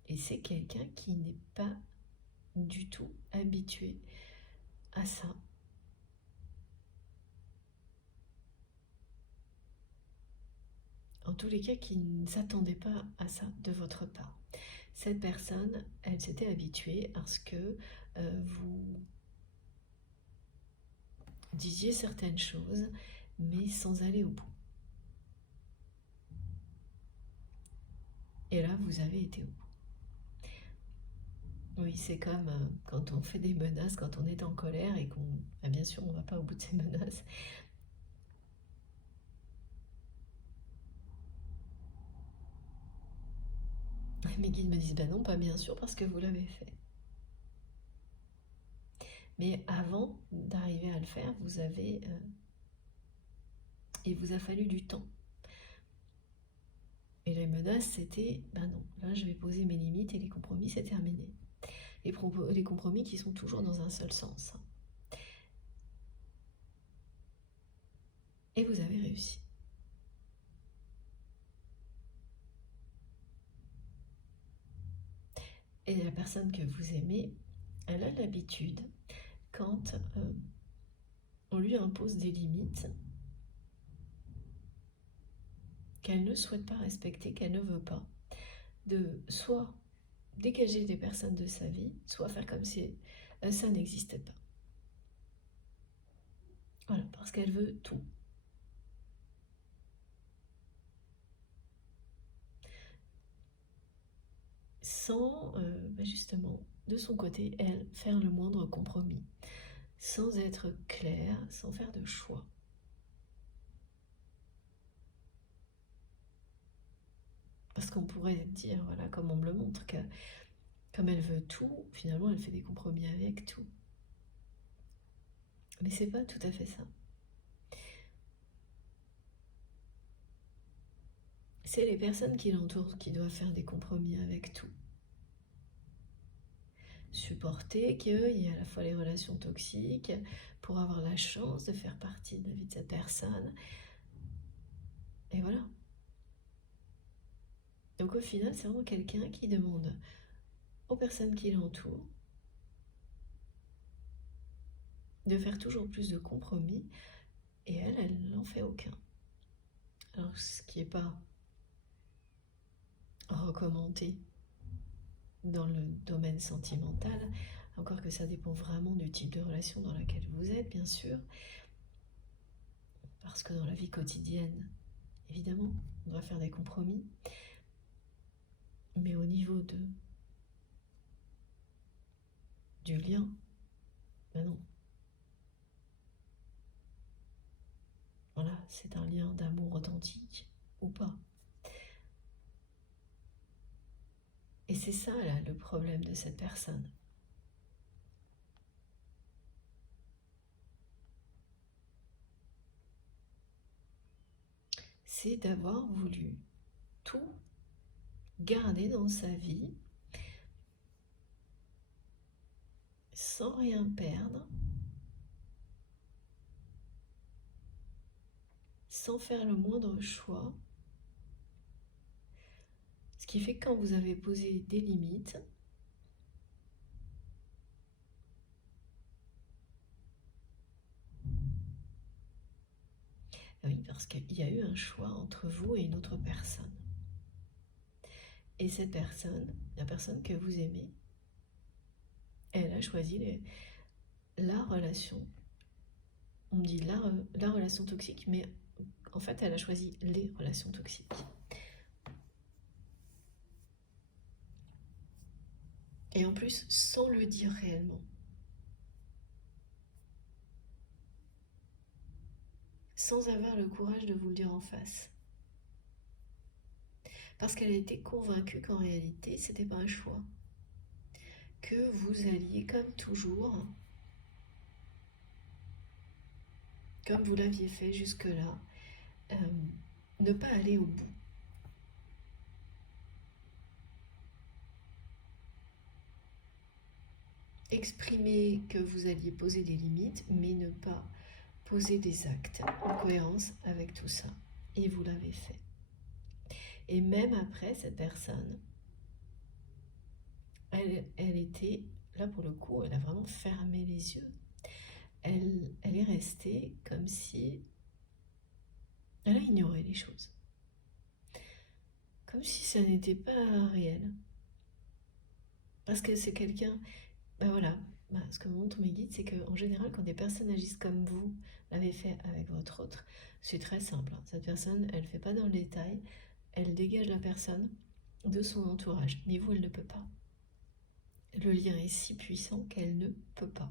Et c'est quelqu'un qui n'est pas du tout habitué à ça. En tous les cas, qui ne s'attendait pas à ça de votre part. Cette personne, elle s'était habituée à ce que vous disiez certaines choses, mais sans aller au bout. Et là, vous avez été au bout. Oui, c'est comme quand on fait des menaces, quand on est en colère et qu'on... bien sûr, on ne va pas au bout de ces menaces. Mes guides me disent, ben non, pas bien sûr, parce que vous l'avez fait. Mais avant d'arriver à le faire, vous avez... il vous a fallu du temps. Et les menaces, c'était, ben non, là je vais poser mes limites et les compromis, c'est terminé. Les compromis qui sont toujours dans un seul sens. Et vous avez réussi. Et la personne que vous aimez, elle a l'habitude, quand on lui impose des limites qu'elle ne souhaite pas respecter, qu'elle ne veut pas, de soit dégager des personnes de sa vie, soit faire comme si ça n'existait pas. Voilà, parce qu'elle veut tout. Sans, justement, de son côté, elle, faire le moindre compromis, sans être claire, sans faire de choix. Parce qu'on pourrait dire, voilà, comme on me le montre, que comme elle veut tout, finalement, elle fait des compromis avec tout. Mais c'est pas tout à fait ça. C'est les personnes qui l'entourent qui doivent faire des compromis avec tout. Supporter qu'il y ait à la fois les relations toxiques pour avoir la chance de faire partie de la vie de cette personne. Et voilà. Donc au final, c'est vraiment quelqu'un qui demande aux personnes qui l'entourent de faire toujours plus de compromis et elle n'en fait aucun. Alors ce qui n'est pas recommandé dans le domaine sentimental, encore que ça dépend vraiment du type de relation dans laquelle vous êtes, bien sûr, parce que dans la vie quotidienne, évidemment, on doit faire des compromis, mais au niveau du lien, ben non. Voilà, c'est un lien d'amour authentique ou pas. Et c'est ça là, le problème de cette personne. C'est d'avoir voulu tout garder dans sa vie sans rien perdre, sans faire le moindre choix. Ce qui fait que quand vous avez posé des limites, oui, parce qu'il y a eu un choix entre vous et une autre personne. Et cette personne, la personne que vous aimez, elle a choisi la relation. On me dit la relation toxique, mais en fait, elle a choisi les relations toxiques. Et en plus, sans le dire réellement. Sans avoir le courage de vous le dire en face. Parce qu'elle a été convaincue qu'en réalité, c'était pas un choix. Que vous alliez, comme toujours, comme vous l'aviez fait jusque-là, ne pas aller au bout. Exprimer que vous alliez poser des limites, mais ne pas poser des actes en cohérence avec tout ça. Et vous l'avez fait. Et même après, cette personne, elle était, là pour le coup, elle a vraiment fermé les yeux. Elle est restée comme si elle a ignoré les choses. Comme si ça n'était pas réel. Parce que c'est quelqu'un, ben voilà, ce que montrent mes guides, c'est qu'en général, quand des personnes agissent comme vous l'avez fait avec votre autre, c'est très simple. Cette personne, elle ne fait pas dans le détail, elle dégage la personne de son entourage. Mais vous, elle ne peut pas. Le lien est si puissant qu'elle ne peut pas.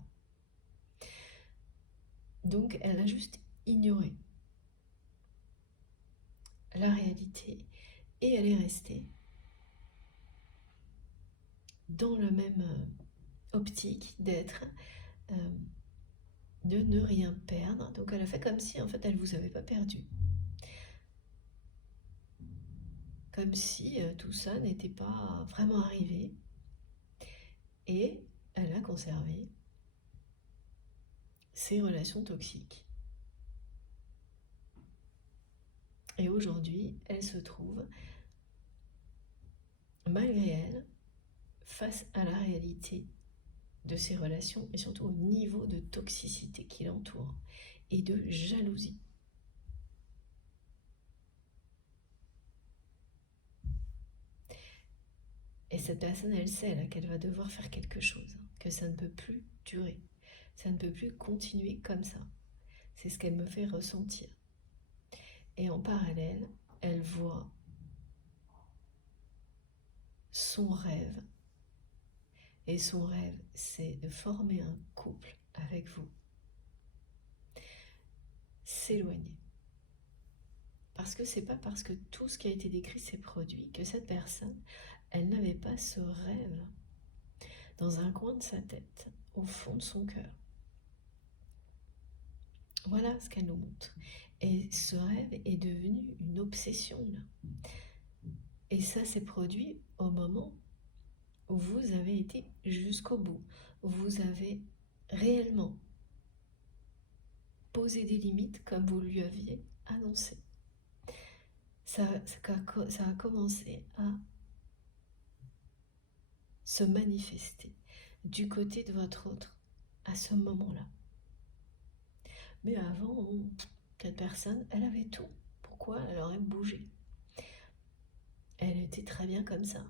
Donc, elle a juste ignoré la réalité et elle est restée dans la même optique d'être, de ne rien perdre. Donc, elle a fait comme si, en fait, elle ne vous avait pas perdu. Comme si tout ça n'était pas vraiment arrivé. Et elle a conservé ses relations toxiques. Et aujourd'hui, elle se trouve, malgré elle, face à la réalité de ses relations et surtout au niveau de toxicité qui l'entoure et de jalousie. Et cette personne, elle sait là qu'elle va devoir faire quelque chose, que ça ne peut plus durer, ça ne peut plus continuer comme ça. C'est ce qu'elle me fait ressentir. Et en parallèle, elle voit son rêve. Et son rêve, c'est de former un couple avec vous. S'éloigner. Parce que c'est pas parce que tout ce qui a été décrit s'est produit que cette personne, elle n'avait pas ce rêve dans un coin de sa tête, au fond de son cœur. Voilà ce qu'elle nous montre. Et ce rêve est devenu une obsession là. Et ça s'est produit au moment où vous avez été jusqu'au bout. Vous avez réellement posé des limites comme vous lui aviez annoncé. Ça a commencé à se manifester du côté de votre autre à ce moment-là. Mais avant, cette personne, elle avait tout. Pourquoi elle aurait bougé? Elle était très bien comme ça.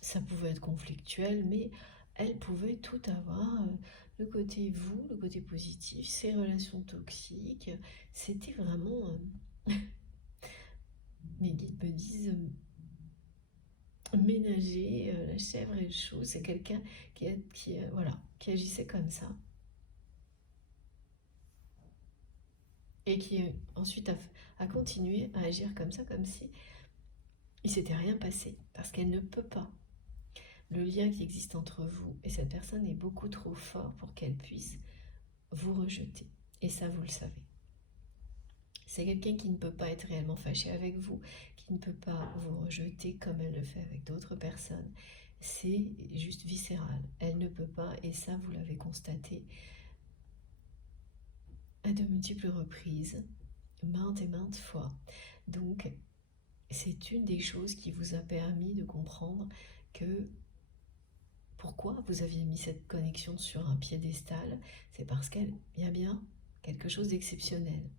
Ça pouvait être conflictuel, mais elle pouvait tout avoir. Le côté vous, le côté positif, ses relations toxiques. C'était vraiment... mes guides me disent... ménager la chèvre et le chou, c'est quelqu'un qui agissait comme ça. Et qui ensuite a continué à agir comme ça, comme si il s'était rien passé, parce qu'elle ne peut pas. Le lien qui existe entre vous et cette personne est beaucoup trop fort pour qu'elle puisse vous rejeter. Et ça, vous le savez. C'est quelqu'un qui ne peut pas être réellement fâché avec vous, qui ne peut pas vous rejeter comme elle le fait avec d'autres personnes. C'est juste viscéral. Elle ne peut pas, et ça, vous l'avez constaté à de multiples reprises, maintes et maintes fois. Donc, c'est une des choses qui vous a permis de comprendre que pourquoi vous aviez mis cette connexion sur un piédestal, c'est parce qu'il y a bien quelque chose d'exceptionnel.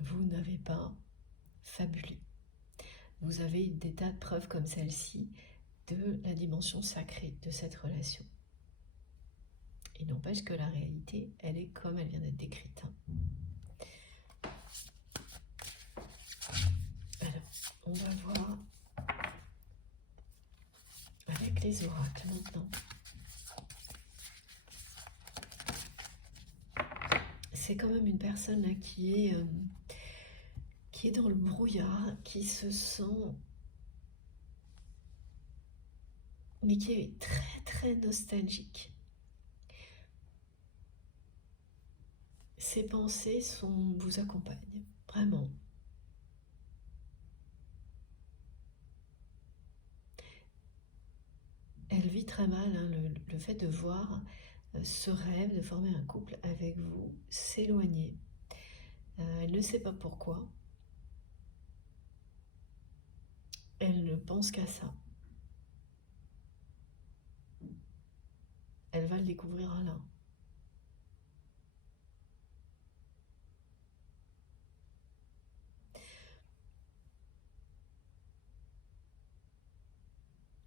Vous n'avez pas fabulé. Vous avez des tas de preuves comme celle-ci de la dimension sacrée de cette relation. Il n'empêche que la réalité, elle est comme elle vient d'être décrite. Alors, on va voir avec les oracles maintenant. C'est quand même une personne là qui est dans le brouillard, qui se sent, mais qui est très très nostalgique. Ses pensées vous accompagnent, vraiment. Elle vit très mal hein, le fait de voir ce rêve de former un couple avec vous s'éloigner. Elle ne sait pas pourquoi. Elle ne pense qu'à ça. Elle va le découvrir là.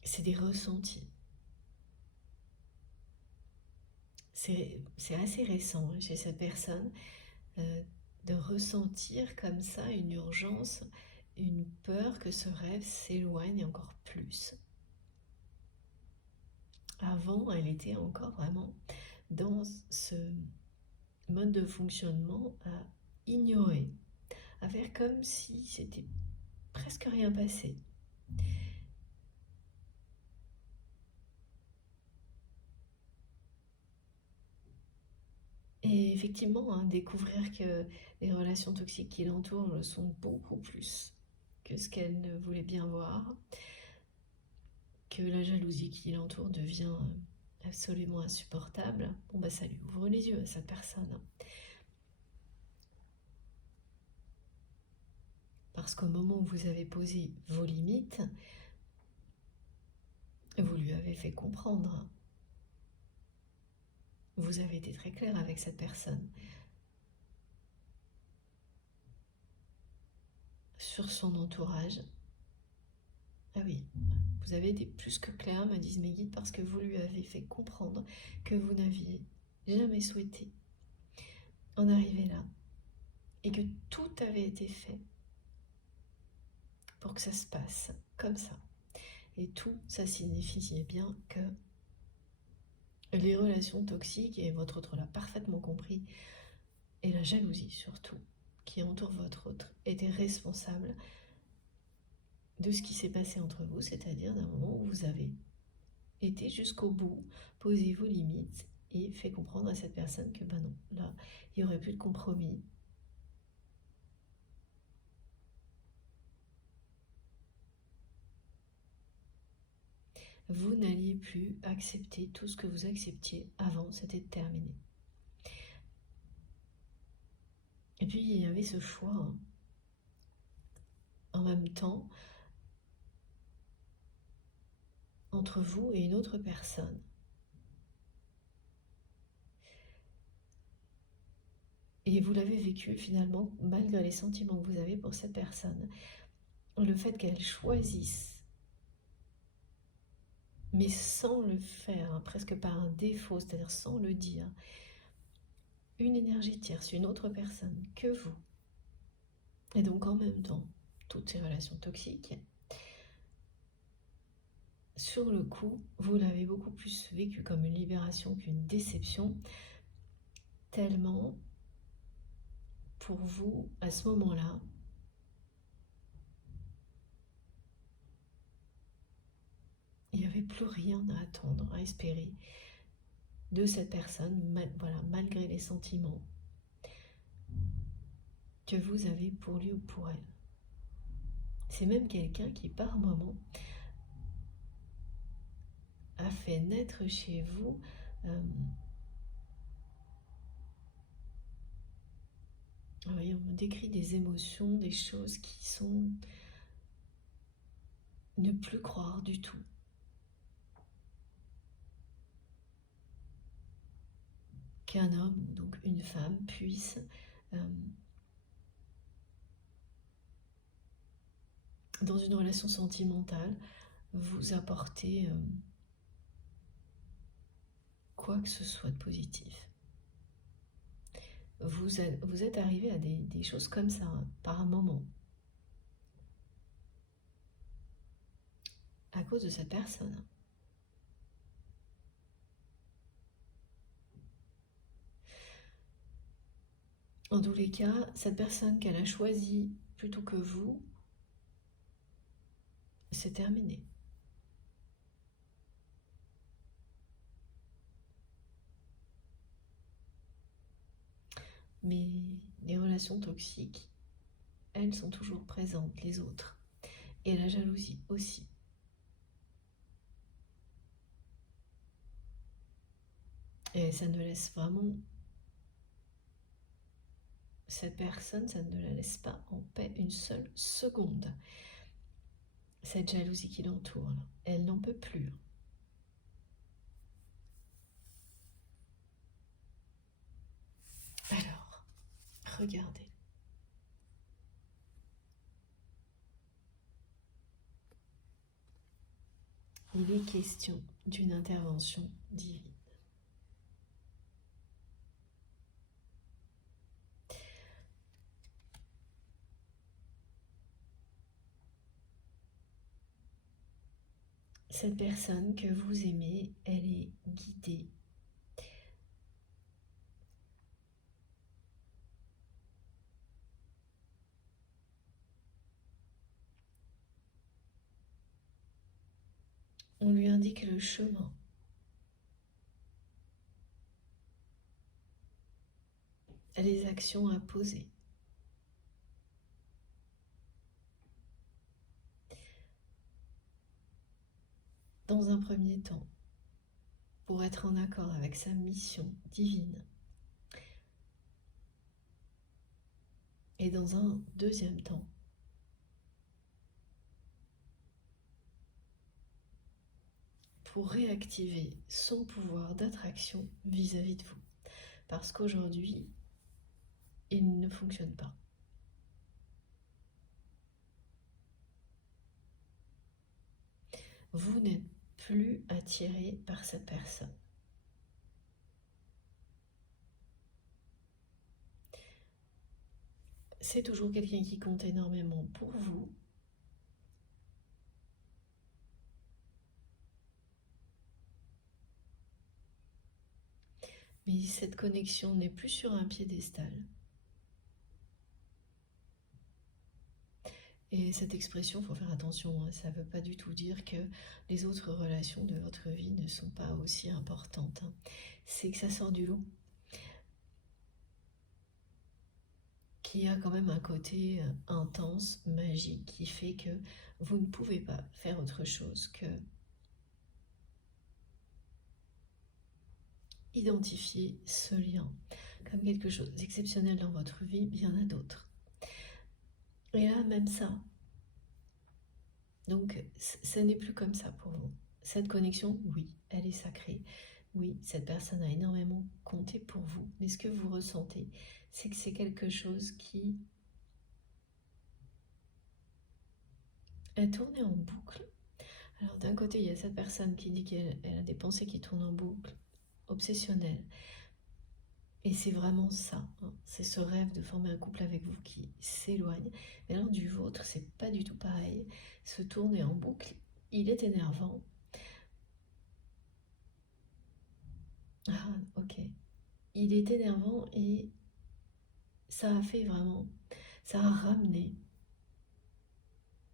C'est des ressentis. C'est assez récent hein, chez cette personne de ressentir comme ça une urgence, une peur que ce rêve s'éloigne encore plus. Avant, elle était encore vraiment dans ce mode de fonctionnement à ignorer, à faire comme si c'était presque rien passé. Et effectivement, hein, découvrir que les relations toxiques qui l'entourent le sont beaucoup plus que ce qu'elle ne voulait bien voir, que la jalousie qui l'entoure devient absolument insupportable, bon bah ça lui ouvre les yeux à cette personne. Parce qu'au moment où vous avez posé vos limites, vous lui avez fait comprendre. Vous avez été très clair avec cette personne. Sur son entourage. Ah oui, vous avez été plus que clair, me disent mes guides, parce que vous lui avez fait comprendre que vous n'aviez jamais souhaité en arriver là. Et que tout avait été fait pour que ça se passe comme ça. Et tout, ça signifiait bien que les relations toxiques, et votre autre l'a parfaitement compris, et la jalousie surtout, qui entoure votre autre, étaient responsables de ce qui s'est passé entre vous, c'est-à-dire d'un moment où vous avez été jusqu'au bout, posé vos limites et fait comprendre à cette personne que ben non, là, il n'y aurait plus de compromis. Vous n'alliez plus accepter tout ce que vous acceptiez avant, c'était terminé. Et puis il y avait ce choix, hein. En même temps, entre vous et une autre personne. Et vous l'avez vécu finalement, malgré les sentiments que vous avez pour cette personne. Le fait qu'elle choisisse, mais sans le faire, hein, presque par un défaut, c'est-à-dire sans le dire, une énergie tierce, une autre personne que vous. Et donc en même temps, toutes ces relations toxiques, sur le coup, vous l'avez beaucoup plus vécu comme une libération qu'une déception, tellement pour vous, à ce moment-là, plus rien à attendre, à espérer de cette personne, voilà, malgré les sentiments que vous avez pour lui ou pour elle. C'est même quelqu'un qui, par moment, a fait naître chez vous oui, on me décrit des émotions, des choses qui sont ne plus croire du tout. Qu'un homme ou donc une femme puisse dans une relation sentimentale vous apporter quoi que ce soit de positif. Vous êtes arrivé à des choses comme ça par un moment à cause de cette personne. En tous les cas, cette personne qu'elle a choisie plutôt que vous, c'est terminé. Mais les relations toxiques, elles sont toujours présentes, les autres. Et la jalousie aussi. Et ça ne laisse vraiment cette personne, ça ne la laisse pas en paix une seule seconde. Cette jalousie qui l'entoure, elle n'en peut plus. Alors, regardez. Il est question d'une intervention divine. Cette personne que vous aimez, elle est guidée. On lui indique le chemin. Les actions à poser. Dans un premier temps, pour être en accord avec sa mission divine. Et dans un deuxième temps, pour réactiver son pouvoir d'attraction vis-à-vis de vous. Parce qu'aujourd'hui, il ne fonctionne pas. Vous n'êtes plus attiré par cette personne. C'est toujours quelqu'un qui compte énormément pour vous. Mais cette connexion n'est plus sur un piédestal. Et cette expression, il faut faire attention, hein, ça ne veut pas du tout dire que les autres relations de votre vie ne sont pas aussi importantes. Hein. C'est que ça sort du lot. Qui a quand même un côté intense, magique, qui fait que vous ne pouvez pas faire autre chose que identifier ce lien comme quelque chose d'exceptionnel dans votre vie, il y en a d'autres. Et là, même ça. Donc, ce n'est plus comme ça pour vous. Cette connexion, oui, elle est sacrée. Oui, cette personne a énormément compté pour vous. Mais ce que vous ressentez, c'est que c'est quelque chose qui est tourné en boucle. Alors, d'un côté, il y a cette personne qui dit qu'elle a des pensées qui tournent en boucle, obsessionnelles. Et c'est vraiment ça, hein. C'est ce rêve de former un couple avec vous qui s'éloigne. Mais alors du vôtre, c'est pas du tout pareil. Se tourner en boucle, il est énervant. Ah, ok. Il est énervant et ça a fait vraiment, ça a ramené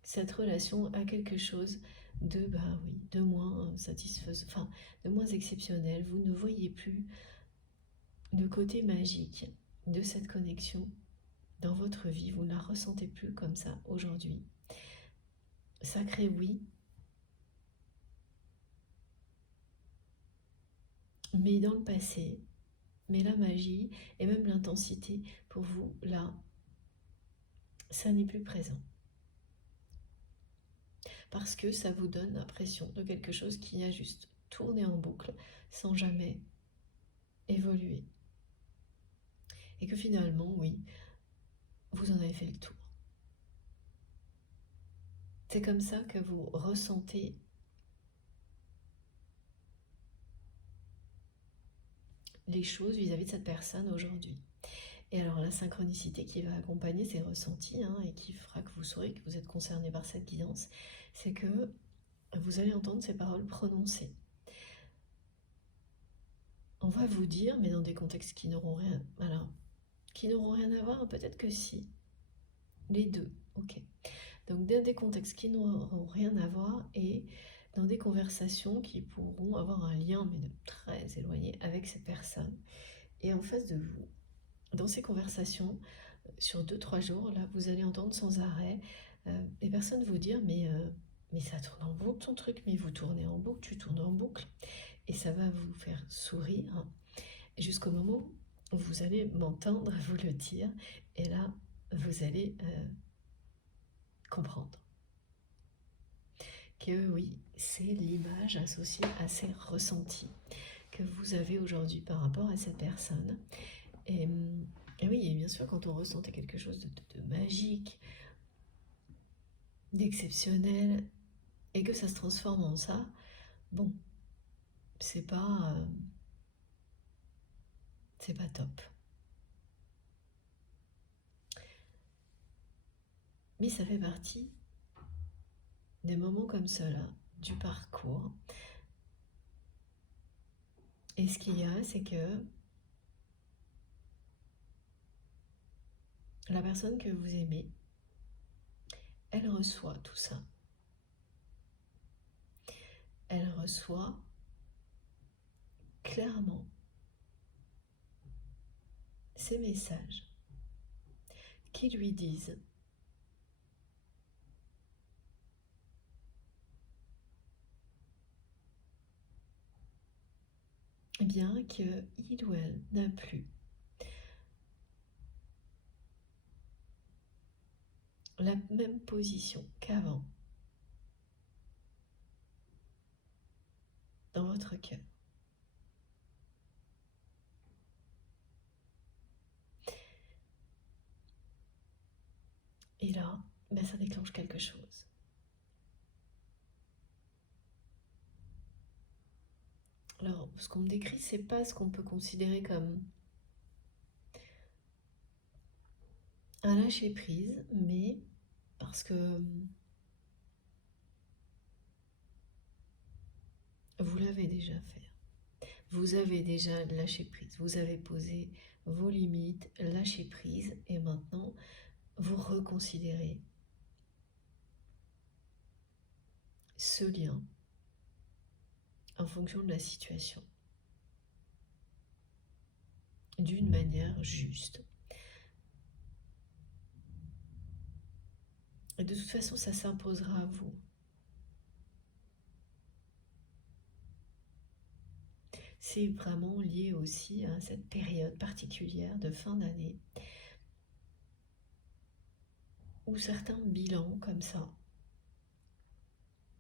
cette relation à quelque chose bah oui, de moins satisfaisant, enfin, de moins exceptionnel. Vous ne voyez plus le côté magique de cette connexion dans votre vie. Vous ne la ressentez plus comme ça aujourd'hui. Sacré oui, mais dans le passé, mais la magie et même l'intensité, pour vous, là, ça n'est plus présent. Parce que ça vous donne l'impression de quelque chose qui a juste tourné en boucle sans jamais évoluer. Et que finalement, oui, vous en avez fait le tour. C'est comme ça que vous ressentez les choses vis-à-vis de cette personne aujourd'hui. Et alors la synchronicité qui va accompagner ces ressentis et qui fera que vous saurez que vous êtes concerné par cette guidance, c'est que vous allez entendre ces paroles prononcées. On va vous dire, mais dans des contextes qui n'auront rien, qui n'auront rien à voir, peut-être que si, les deux, ok. Donc dans des contextes qui n'auront rien à voir et dans des conversations qui pourront avoir un lien, mais de très éloigné, avec cette personne. Et en face de vous, dans ces conversations, sur 2-3 jours, là, vous allez entendre sans arrêt les personnes vous dire mais ça tourne en boucle ton truc, mais vous tournez en boucle, tu tournes en boucle. Et ça va vous faire sourire jusqu'au moment où vous allez m'entendre vous le dire. Et là, vous allez comprendre que oui, c'est l'image associée à ces ressentis que vous avez aujourd'hui par rapport à cette personne. Et oui, et bien sûr, quand on ressentait quelque chose de magique, d'exceptionnel, et que ça se transforme en ça, bon, c'est pas top. Mais ça fait partie des moments comme cela, du parcours. Et ce qu'il y a, c'est que la personne que vous aimez, elle reçoit tout ça. Elle reçoit clairement ces messages qui lui disent eh bien qu'il ou elle n'a plus la même position qu'avant dans votre cœur. Et là, ça déclenche quelque chose. Alors, ce qu'on me décrit, c'est pas ce qu'on peut considérer comme un lâcher prise, mais parce que vous l'avez déjà fait. Vous avez déjà lâché prise. Vous avez posé vos limites, lâché prise, et maintenant vous reconsidérez ce lien en fonction de la situation, d'une manière juste. Et de toute façon, ça s'imposera à vous. C'est vraiment lié aussi à cette période particulière de fin d'année où certains bilans comme ça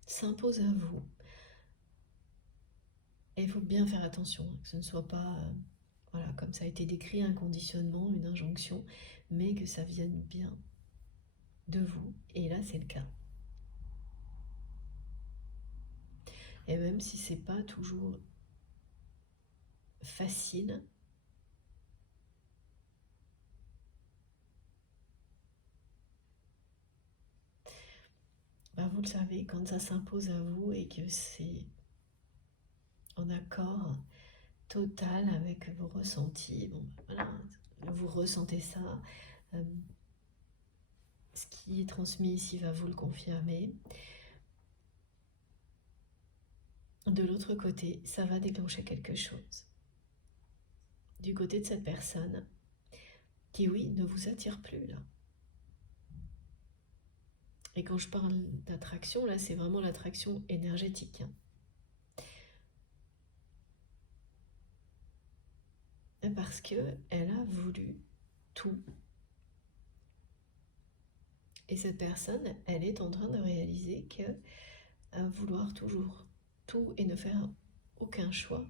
s'imposent à vous. Et il faut bien faire attention, que ce ne soit pas, voilà, comme ça a été décrit, un conditionnement, une injonction, mais que ça vienne bien de vous. Et là, c'est le cas. Et même si c'est pas toujours facile, vous le savez, quand ça s'impose à vous et que c'est en accord total avec vos ressentis, voilà, vous ressentez ça, ce qui est transmis ici va vous le confirmer. de l'autre côté, ça va déclencher quelque chose. Du côté de cette personne qui, oui, ne vous attire plus là. Et quand je parle d'attraction, là, c'est vraiment l'attraction énergétique. Parce qu'elle a voulu tout. Et cette personne, elle est en train de réaliser que vouloir toujours tout et ne faire aucun choix,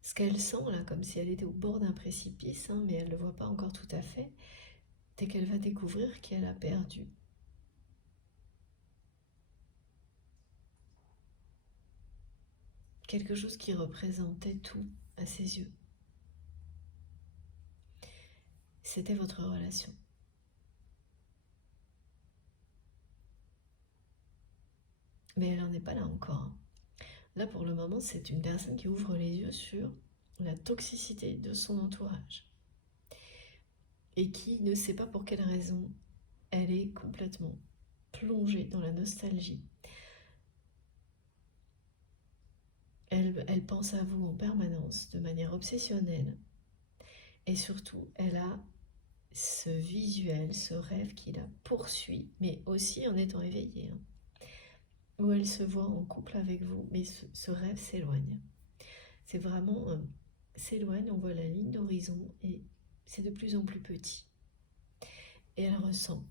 ce qu'elle sent là, comme si elle était au bord d'un précipice, hein, mais elle ne le voit pas encore tout à fait, dès qu'elle va découvrir qu'elle a perdu quelque chose qui représentait tout à ses yeux. C'était votre relation. Mais elle n'en est pas là encore. Là, pour le moment, c'est une personne qui ouvre les yeux sur la toxicité de son entourage. Et qui ne sait pas pour quelle raison elle est complètement plongée dans la nostalgie. Elle pense à vous en permanence, de manière obsessionnelle. Et surtout, elle a ce visuel, ce rêve qui la poursuit, mais aussi en étant éveillée. Où elle se voit en couple avec vous, mais ce rêve s'éloigne. C'est vraiment s'éloigne, on voit la ligne d'horizon et c'est de plus en plus petit. Et elle ressent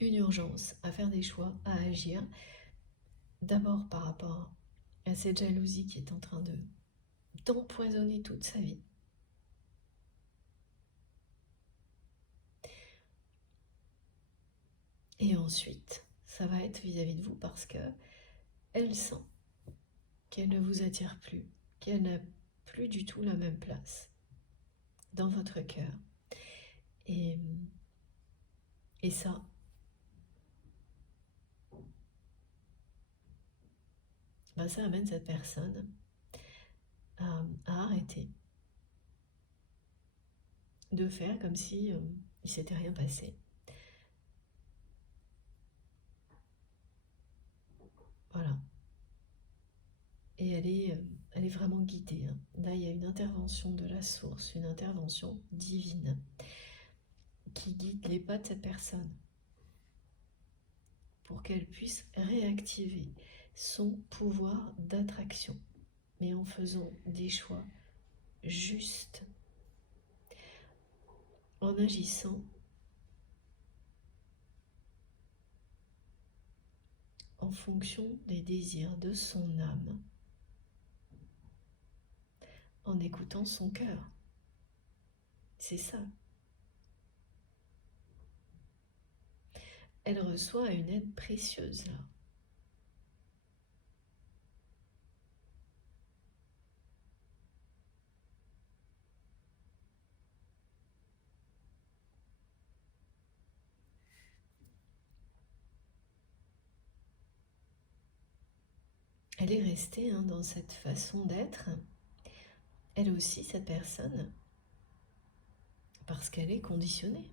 une urgence à faire des choix, à agir, d'abord par rapport à cette jalousie qui est en train d'empoisonner toute sa vie. Et ensuite, ça va être vis-à-vis de vous parce que elle sent qu'elle ne vous attire plus, qu'elle n'a plus du tout la même place dans votre cœur. Et ça, ben ça amène cette personne à arrêter de faire comme si il s'était rien passé. Voilà. Et elle est vraiment guidée. Là, il y a une intervention de la source, une intervention divine qui guide les pas de cette personne pour qu'elle puisse réactiver son pouvoir d'attraction, mais en faisant des choix justes, en agissant en fonction des désirs de son âme, en écoutant son cœur. C'est ça. Elle reçoit une aide précieuse là. Elle est restée dans cette façon d'être, elle aussi, cette personne, parce qu'elle est conditionnée.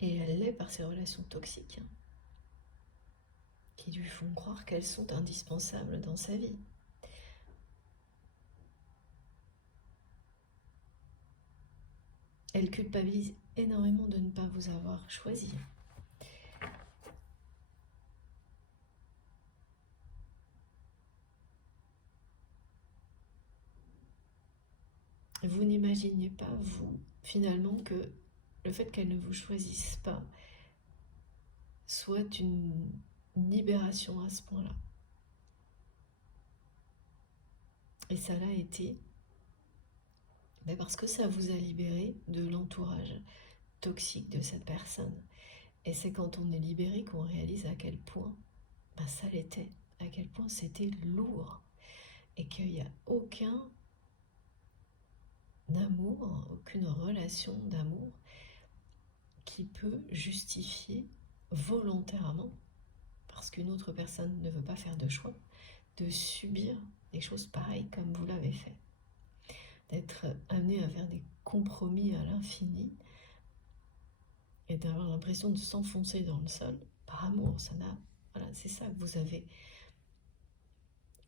Et elle l'est par ses relations toxiques, qui lui font croire qu'elles sont indispensables dans sa vie. Elle culpabilise énormément de ne pas vous avoir choisi. Vous n'imaginez pas, vous, finalement, que le fait qu'elle ne vous choisisse pas soit une libération à ce point-là. Et ça l'a été parce que ça vous a libéré de l'entourage toxique de cette personne. Et c'est quand on est libéré qu'on réalise à quel point ça l'était, à quel point c'était lourd. Et qu'il n'y a aucun amour, aucune relation d'amour qui peut justifier volontairement, parce qu'une autre personne ne veut pas faire de choix, de subir des choses pareilles comme vous l'avez fait. d'être amené à faire des compromis à l'infini et d'avoir l'impression de s'enfoncer dans le sol par amour. Ça n'a, voilà, c'est ça que vous avez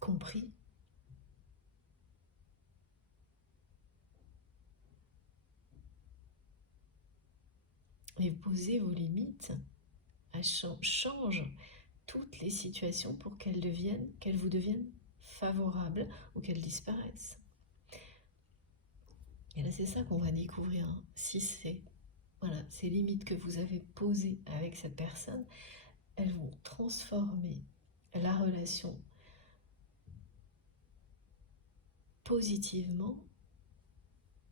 compris. Et posez vos limites, change toutes les situations pour qu'elles vous deviennent favorables ou qu'elles disparaissent. Et là, c'est ça qu'on va découvrir. Si c'est ces limites que vous avez posées avec cette personne, elles vont transformer la relation positivement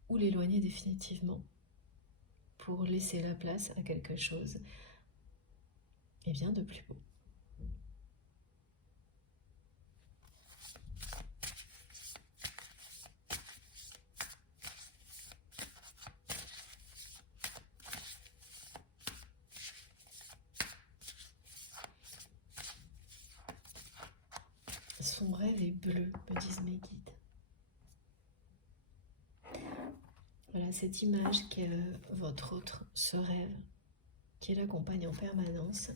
ou l'éloigner définitivement pour laisser la place à quelque chose de plus beau. Son rêve est bleu, me disent mes guides. Voilà, cette image qu'est votre autre, ce rêve, qui l'accompagne en permanence.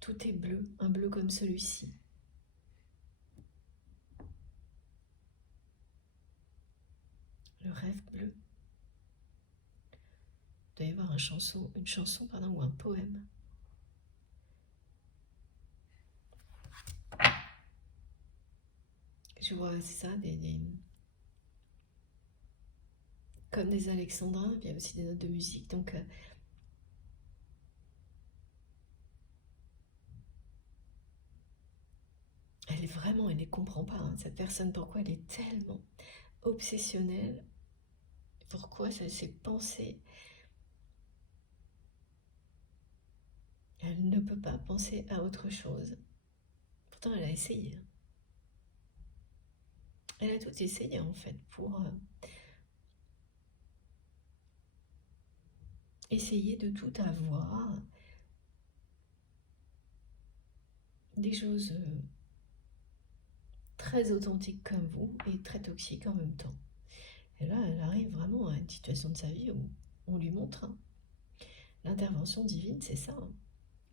Tout est bleu, un bleu comme celui-ci. Le rêve bleu. Il doit y avoir une chanson ou un poème. Je vois, c'est ça, comme des alexandrins, il y a aussi des notes de musique, donc elle ne comprend pas, hein, cette personne, pourquoi elle est tellement obsessionnelle, pourquoi ses pensées, elle ne peut pas penser à autre chose. Pourtant, elle a essayé. Elle a tout essayé, en fait, pour essayer de tout avoir, des choses très authentiques comme vous et très toxiques en même temps. Et là, elle arrive vraiment à une situation de sa vie où on lui montre. Hein. L'intervention divine, c'est ça. Hein.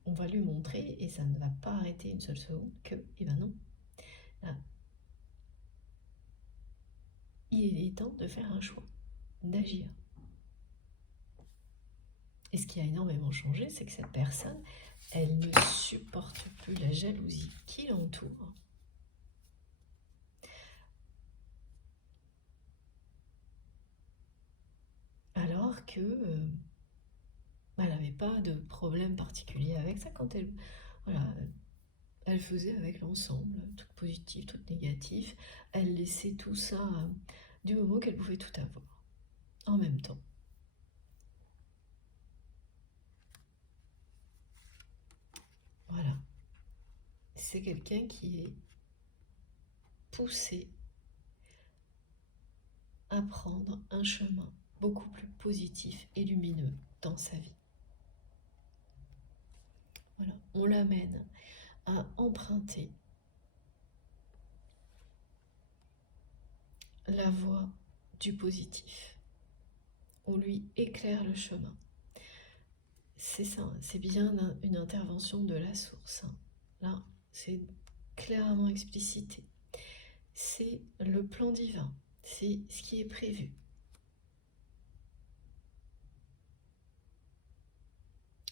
On va lui montrer et ça ne va pas arrêter une seule seconde que, non. Là, il est temps de faire un choix, d'agir. Et ce qui a énormément changé, c'est que cette personne, elle ne supporte plus la jalousie qui l'entoure. Alors que elle n'avait pas de problème particulier avec ça quand elle faisait avec l'ensemble, tout positif, tout négatif. Elle laissait tout ça du moment qu'elle pouvait tout avoir, en même temps. Voilà. C'est quelqu'un qui est poussé à prendre un chemin beaucoup plus positif et lumineux dans sa vie. Voilà. On l'amène à emprunter la voie du positif. On lui éclaire le chemin. C'est ça, c'est bien une intervention de la source. Là, c'est clairement explicité. C'est le plan divin, c'est ce qui est prévu.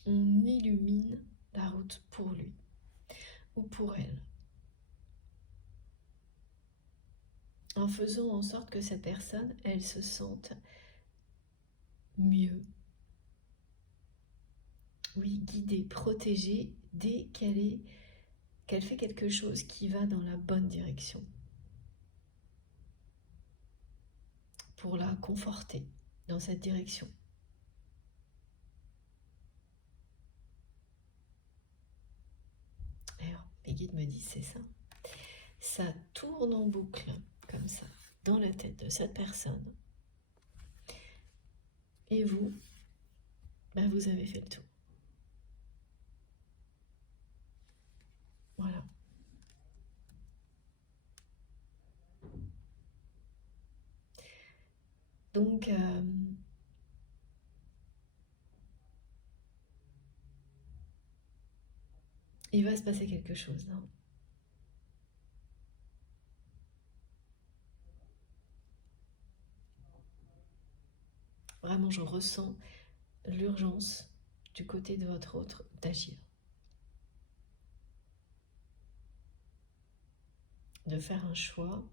On illumine la route pour lui ou pour elle, en faisant en sorte que cette personne, elle se sente mieux, oui, guidée, protégée dès qu'elle fait quelque chose qui va dans la bonne direction, pour la conforter dans cette direction. Alors, mes guides me disent, c'est ça. Ça tourne en boucle, comme ça, dans la tête de cette personne. Et vous, vous avez fait le tour. Voilà. Donc, il va se passer quelque chose là. Vraiment, je ressens l'urgence du côté de votre autre d'agir, de faire un choix,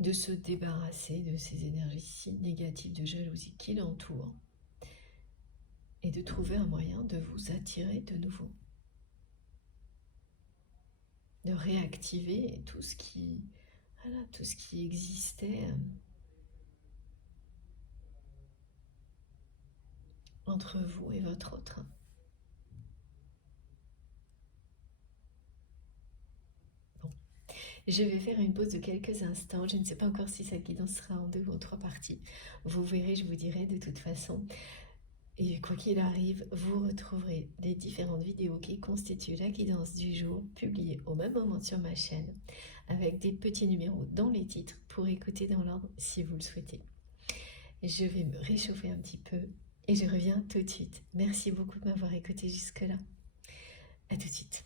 de se débarrasser de ces énergies si négatives de jalousie qui l'entourent et de trouver un moyen de vous attirer de nouveau, de réactiver tout ce qui, voilà, tout ce qui existait entre vous et votre autre. Bon. Je vais faire une pause de quelques instants. Je ne sais pas encore si cette guidance sera en 2 ou en 3 parties. Vous verrez, je vous dirai de toute façon. Et quoi qu'il arrive, vous retrouverez les différentes vidéos qui constituent la guidance du jour, publiées au même moment sur ma chaîne, avec des petits numéros dans les titres pour écouter dans l'ordre si vous le souhaitez. Je vais me réchauffer un petit peu et je reviens tout de suite. Merci beaucoup de m'avoir écouté jusque-là. À tout de suite.